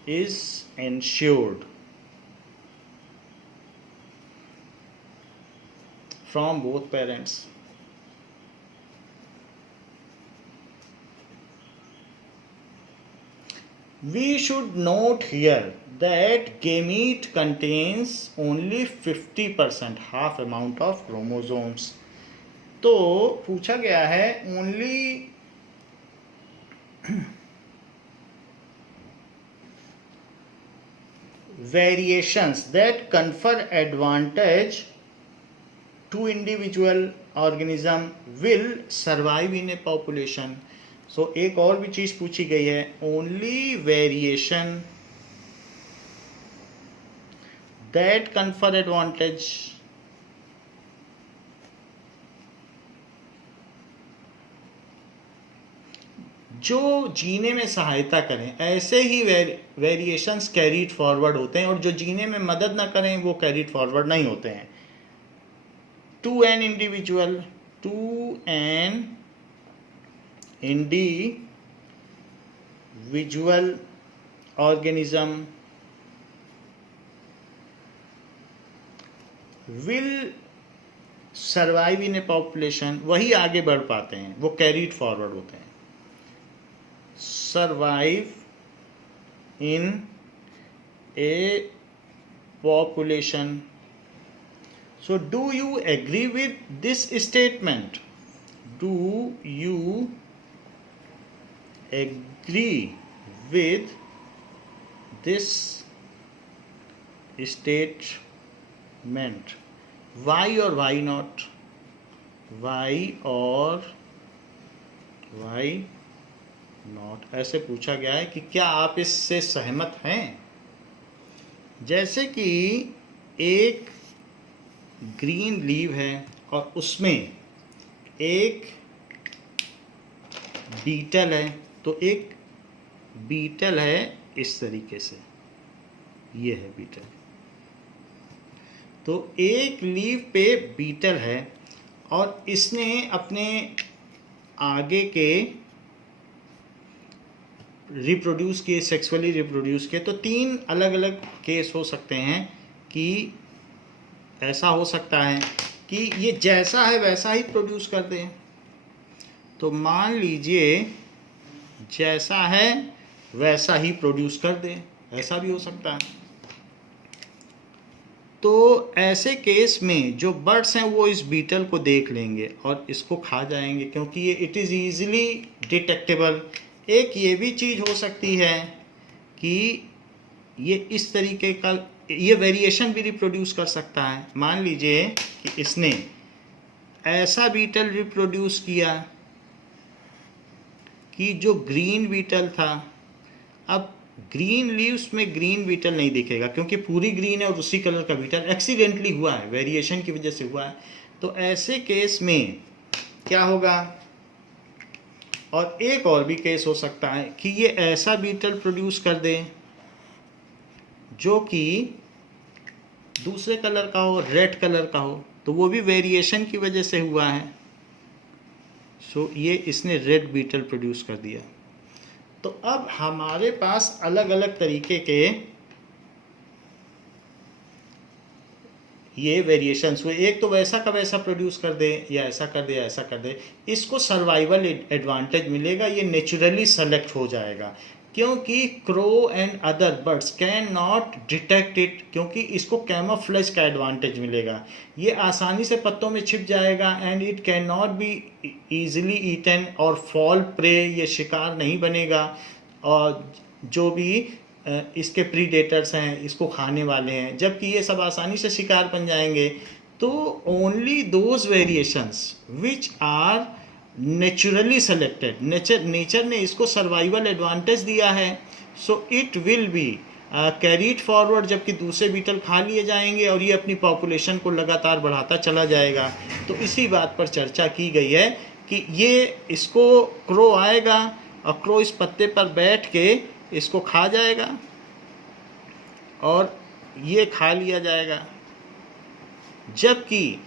is ensured from both parents. We should note here that gamete contains only 50%, half amount of chromosomes. तो पूछा गया है only variations that confer advantage 2 individual organism will survive in a population. So एक और भी चीज पूछी गई है, only variation that confer advantage जो जीने में सहायता करें, ऐसे ही वेरिएशंस कैरीड फॉरवर्ड होते हैं, और जो जीने में मदद ना करें वो कैरीड फॉरवर्ड नहीं होते हैं. To an individual organism will survive in a population, वही आगे बढ़ पाते हैं, वो कैरीड फॉरवर्ड होते हैं. survive in a population. So do you agree with this statement? Do you agree with this statement? Why or why not? Why or why not, ऐसे पूछा गया है कि क्या आप इससे सहमत हैं. जैसे कि एक ग्रीन लीव है और उसमें एक बीटल है, तो एक बीटल है इस तरीके से, ये है बीटल. तो एक लीव पे बीटल है और इसने अपने आगे के रिप्रोड्यूस किए, सेक्सुअली रिप्रोड्यूस किए. तो 3 अलग अलग केस हो सकते हैं कि ऐसा हो सकता है कि ये जैसा है वैसा ही प्रोड्यूस कर दे. तो मान लीजिए जैसा है वैसा ही प्रोड्यूस कर दे, ऐसा भी हो सकता है. तो ऐसे केस में जो बर्ड्स हैं वो इस बीटल को देख लेंगे और इसको खा जाएंगे, क्योंकि ये इट इज़ ईजिली डिटेक्टेबल. एक ये भी चीज़ हो सकती है कि ये इस तरीके का ये वेरिएशन भी रिप्रोड्यूस कर सकता है. मान लीजिए कि इसने ऐसा बीटल रिप्रोड्यूस किया कि जो ग्रीन बीटल था, अब ग्रीन लीव्स में ग्रीन बीटल नहीं दिखेगा क्योंकि पूरी ग्रीन है और उसी कलर का बीटल एक्सीडेंटली हुआ है, वेरिएशन की वजह से हुआ है. तो ऐसे केस में क्या होगा. और एक और भी केस हो सकता है कि ये ऐसा बीटल प्रोड्यूस कर दे जो कि दूसरे कलर का हो, रेड कलर का हो, तो वो भी वेरिएशन की वजह से हुआ है. सो ये इसने रेड बीटल प्रोड्यूस कर दिया. तो अब हमारे पास अलग अलग तरीके के ये वेरिएशंस हुए. एक तो वैसा का वैसा प्रोड्यूस कर दे, या ऐसा कर दे या ऐसा कर दे. इसको सर्वाइवल एडवांटेज मिलेगा, ये नेचुरली सेलेक्ट हो जाएगा क्योंकि crow and other birds can not detect it, क्योंकि इसको कैमोफ्लेज का एडवांटेज मिलेगा. ये आसानी से पत्तों में छिप जाएगा and it can not be easily eaten और फॉल प्रे, ये शिकार नहीं बनेगा. और जो भी इसके प्रीडेटर्स हैं इसको खाने वाले हैं, जबकि ये सब आसानी से शिकार बन जाएंगे. तो only those variations which are naturally selected, nature ने इसको सर्वाइवल एडवांटेज दिया है, so it will be carried forward, जबकि दूसरे बीटल खा लिए जाएंगे और ये अपनी पॉपुलेशन को लगातार बढ़ाता चला जाएगा. तो इसी बात पर चर्चा की गई है कि ये इसको क्रो आएगा और क्रो इस पत्ते पर बैठ के इसको खा जाएगा और ये खा लिया जाएगा, जबकि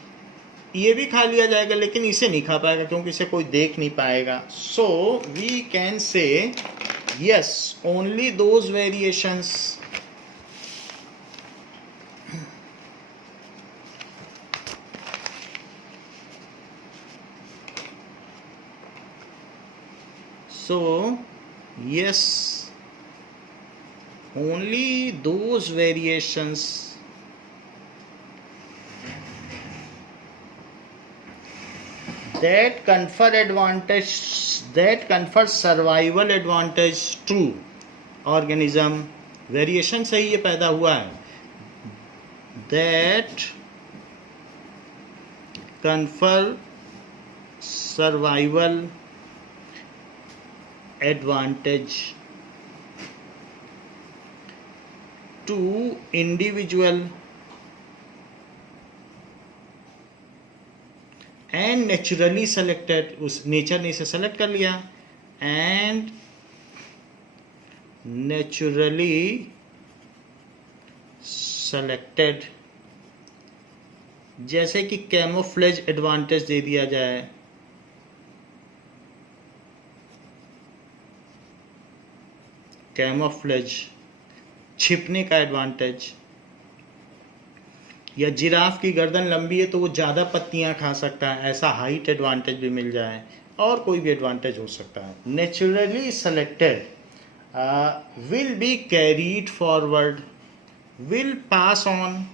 ये भी खा लिया जाएगा लेकिन इसे नहीं खा पाएगा क्योंकि इसे कोई देख नहीं पाएगा. So we can say yes, only those variations so yes, only those variations that confer advantage, that confer survival advantage to organism, variation से ही ये पैदा हुआ है, that confer survival advantage to individual and naturally selected, उस nature ने इसे select कर लिया, and naturally selected, जैसे कि कैमोफ्लेज एडवांटेज दे दिया जाए, कैमोफ्लेज छिपने का एडवांटेज, या जिराफ की गर्दन लंबी है तो वो ज़्यादा पत्तियां खा सकता है, ऐसा हाइट एडवांटेज भी मिल जाए, और कोई भी एडवांटेज हो सकता है। Naturally selected will be carried forward, will pass on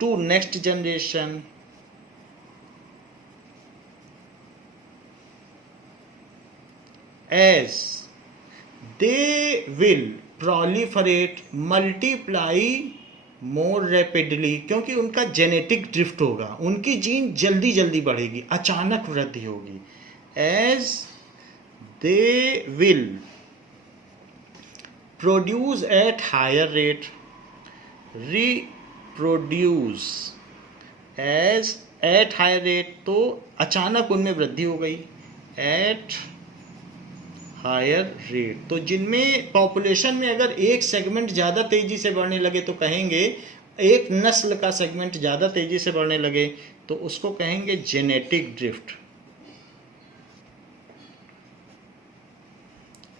to next generation, as they will proliferate, multiply more rapidly, क्योंकि उनका जेनेटिक ड्रिफ्ट होगा, उनकी जीन जल्दी जल्दी बढ़ेगी, अचानक वृद्धि होगी। as they will produce at higher rate, reproduce as at higher rate, तो अचानक उनमें वृद्धि हो गई, at हायर रेट। तो जिनमें पॉपुलेशन में अगर एक सेगमेंट ज़्यादा तेज़ी से बढ़ने लगे तो कहेंगे, एक नस्ल का सेगमेंट ज़्यादा तेज़ी से बढ़ने लगे तो उसको कहेंगे जेनेटिक ड्रिफ्ट।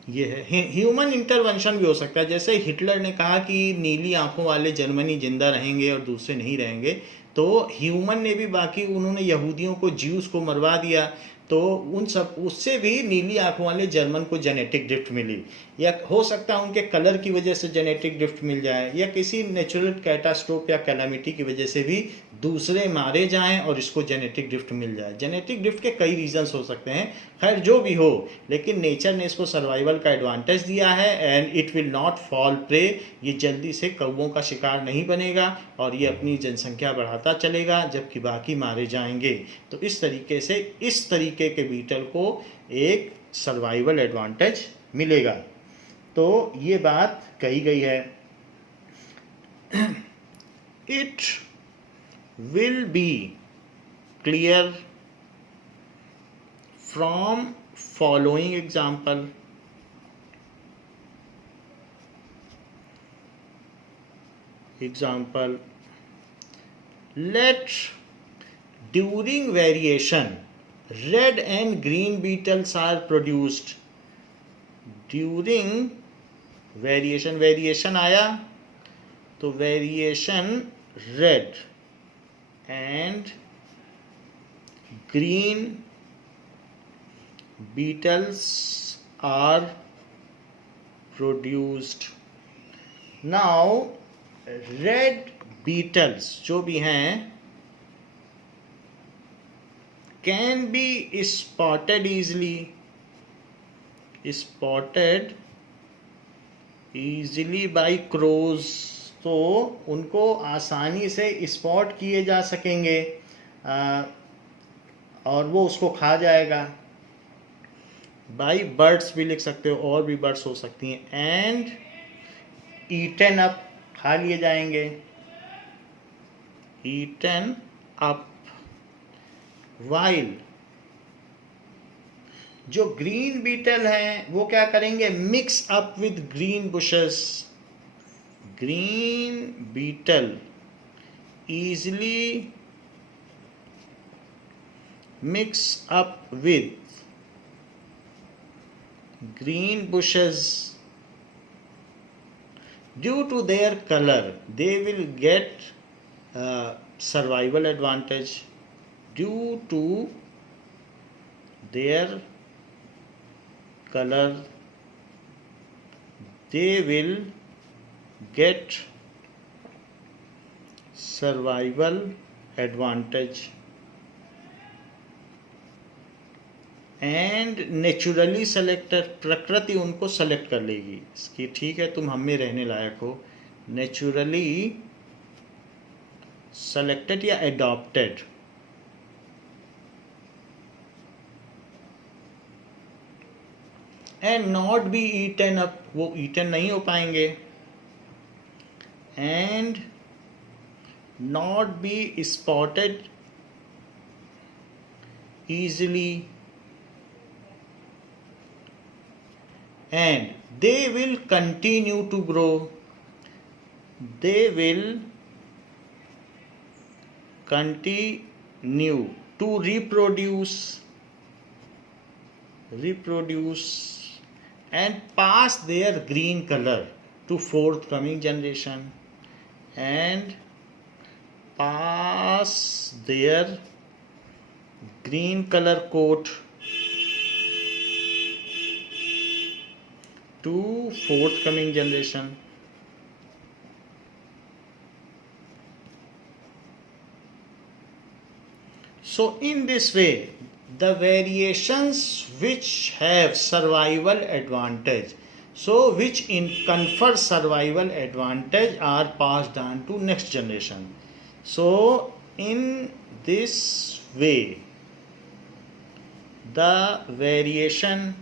ये है। ह्यूमन इंटरवेंशन भी हो सकता है, जैसे हिटलर ने कहा कि नीली आंखों वाले जर्मनी जिंदा रहेंगे और दूसरे नहीं रहेंगे, तो ह्यूमन ने भी बाकी उन्होंने यहूदियों को, ज्यूस को मरवा दिया, तो उन सब उससे भी नीली आंखों वाले जर्मन को जेनेटिक ड्रिफ्ट मिली, या हो सकता है उनके कलर की वजह से जेनेटिक ड्रिफ्ट मिल जाए, या किसी नेचुरल कैटास्ट्रोफ या कैलामिटी की वजह से भी दूसरे मारे जाएं और इसको जेनेटिक ड्रिफ्ट मिल जाए। जेनेटिक ड्रिफ्ट के कई रीजंस हो सकते हैं, खैर जो भी हो, लेकिन नेचर ने इसको सर्वाइवल का एडवांटेज दिया है, and it will not fall prey, ये जल्दी से कौवों का शिकार नहीं बनेगा और ये अपनी जनसंख्या बढ़ाता चलेगा जबकि बाकी मारे जाएंगे। तो इस तरीके से इस तरीके के बीटल को एक सर्वाइवल एडवांटेज मिलेगा। तो ये बात कही गई है। It will B clear from following example, let during variation red and green beetles are produced, during variation आया तो variation red and green beetles are produced। now red beetles जो भी हैं can be spotted easily by crows, तो उनको आसानी से spot किए जा सकेंगे और वो उसको खा जाएगा। बाय बर्ड्स भी लिख सकते हो, और भी बर्ड्स हो सकती हैं। एंड ईटन अप, खा लिए जाएंगे, ईटन अप। वाइल जो ग्रीन बीटल हैं वो क्या करेंगे, mix up with green bushes, green beetle easily mix up with green bushes. Due to their color they will get survival advantage. Due to their color they will get survival advantage. And naturally selected, प्रकृति उनको select कर लेगी इसकी, ठीक है तुम हम में रहने लायक हो। नेचुरली selected या adopted. And not be eaten up, वो eaten नहीं हो पाएंगे. And not be spotted easily. And they will continue to grow. They will continue to reproduce and pass their green color to forthcoming generation, and pass their green color coat to forthcoming generation. So in this way, the variations which have survival advantage, so which confer survival advantage, are passed on to next generation. So in this way, the variation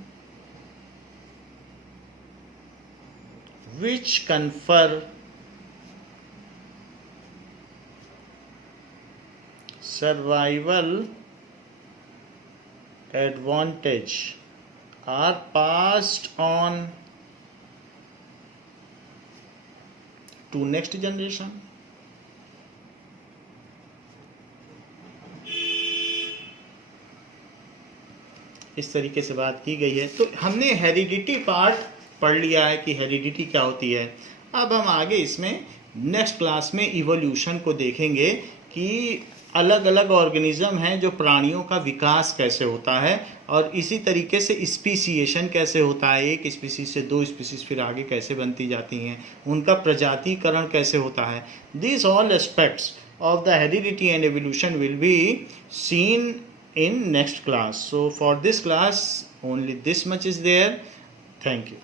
which confer survival advantage are passed on to next generation. इस तरीके से बात की गई है. तो हमने heredity part पढ़ लिया है कि हेरिडिटी क्या होती है. अब हम आगे इसमें नेक्स्ट क्लास में इवोल्यूशन को देखेंगे कि अलग अलग ऑर्गेनिज्म हैं जो प्राणियों का विकास कैसे होता है, और इसी तरीके से स्पीसीएशन कैसे होता है, एक स्पीसीज से दो स्पीसीज फिर आगे कैसे बनती जाती हैं, उनका प्रजातिकरण कैसे होता है. This all aspects of the heredity and evolution will be seen in next class. So for this class only this much is there. Thank you.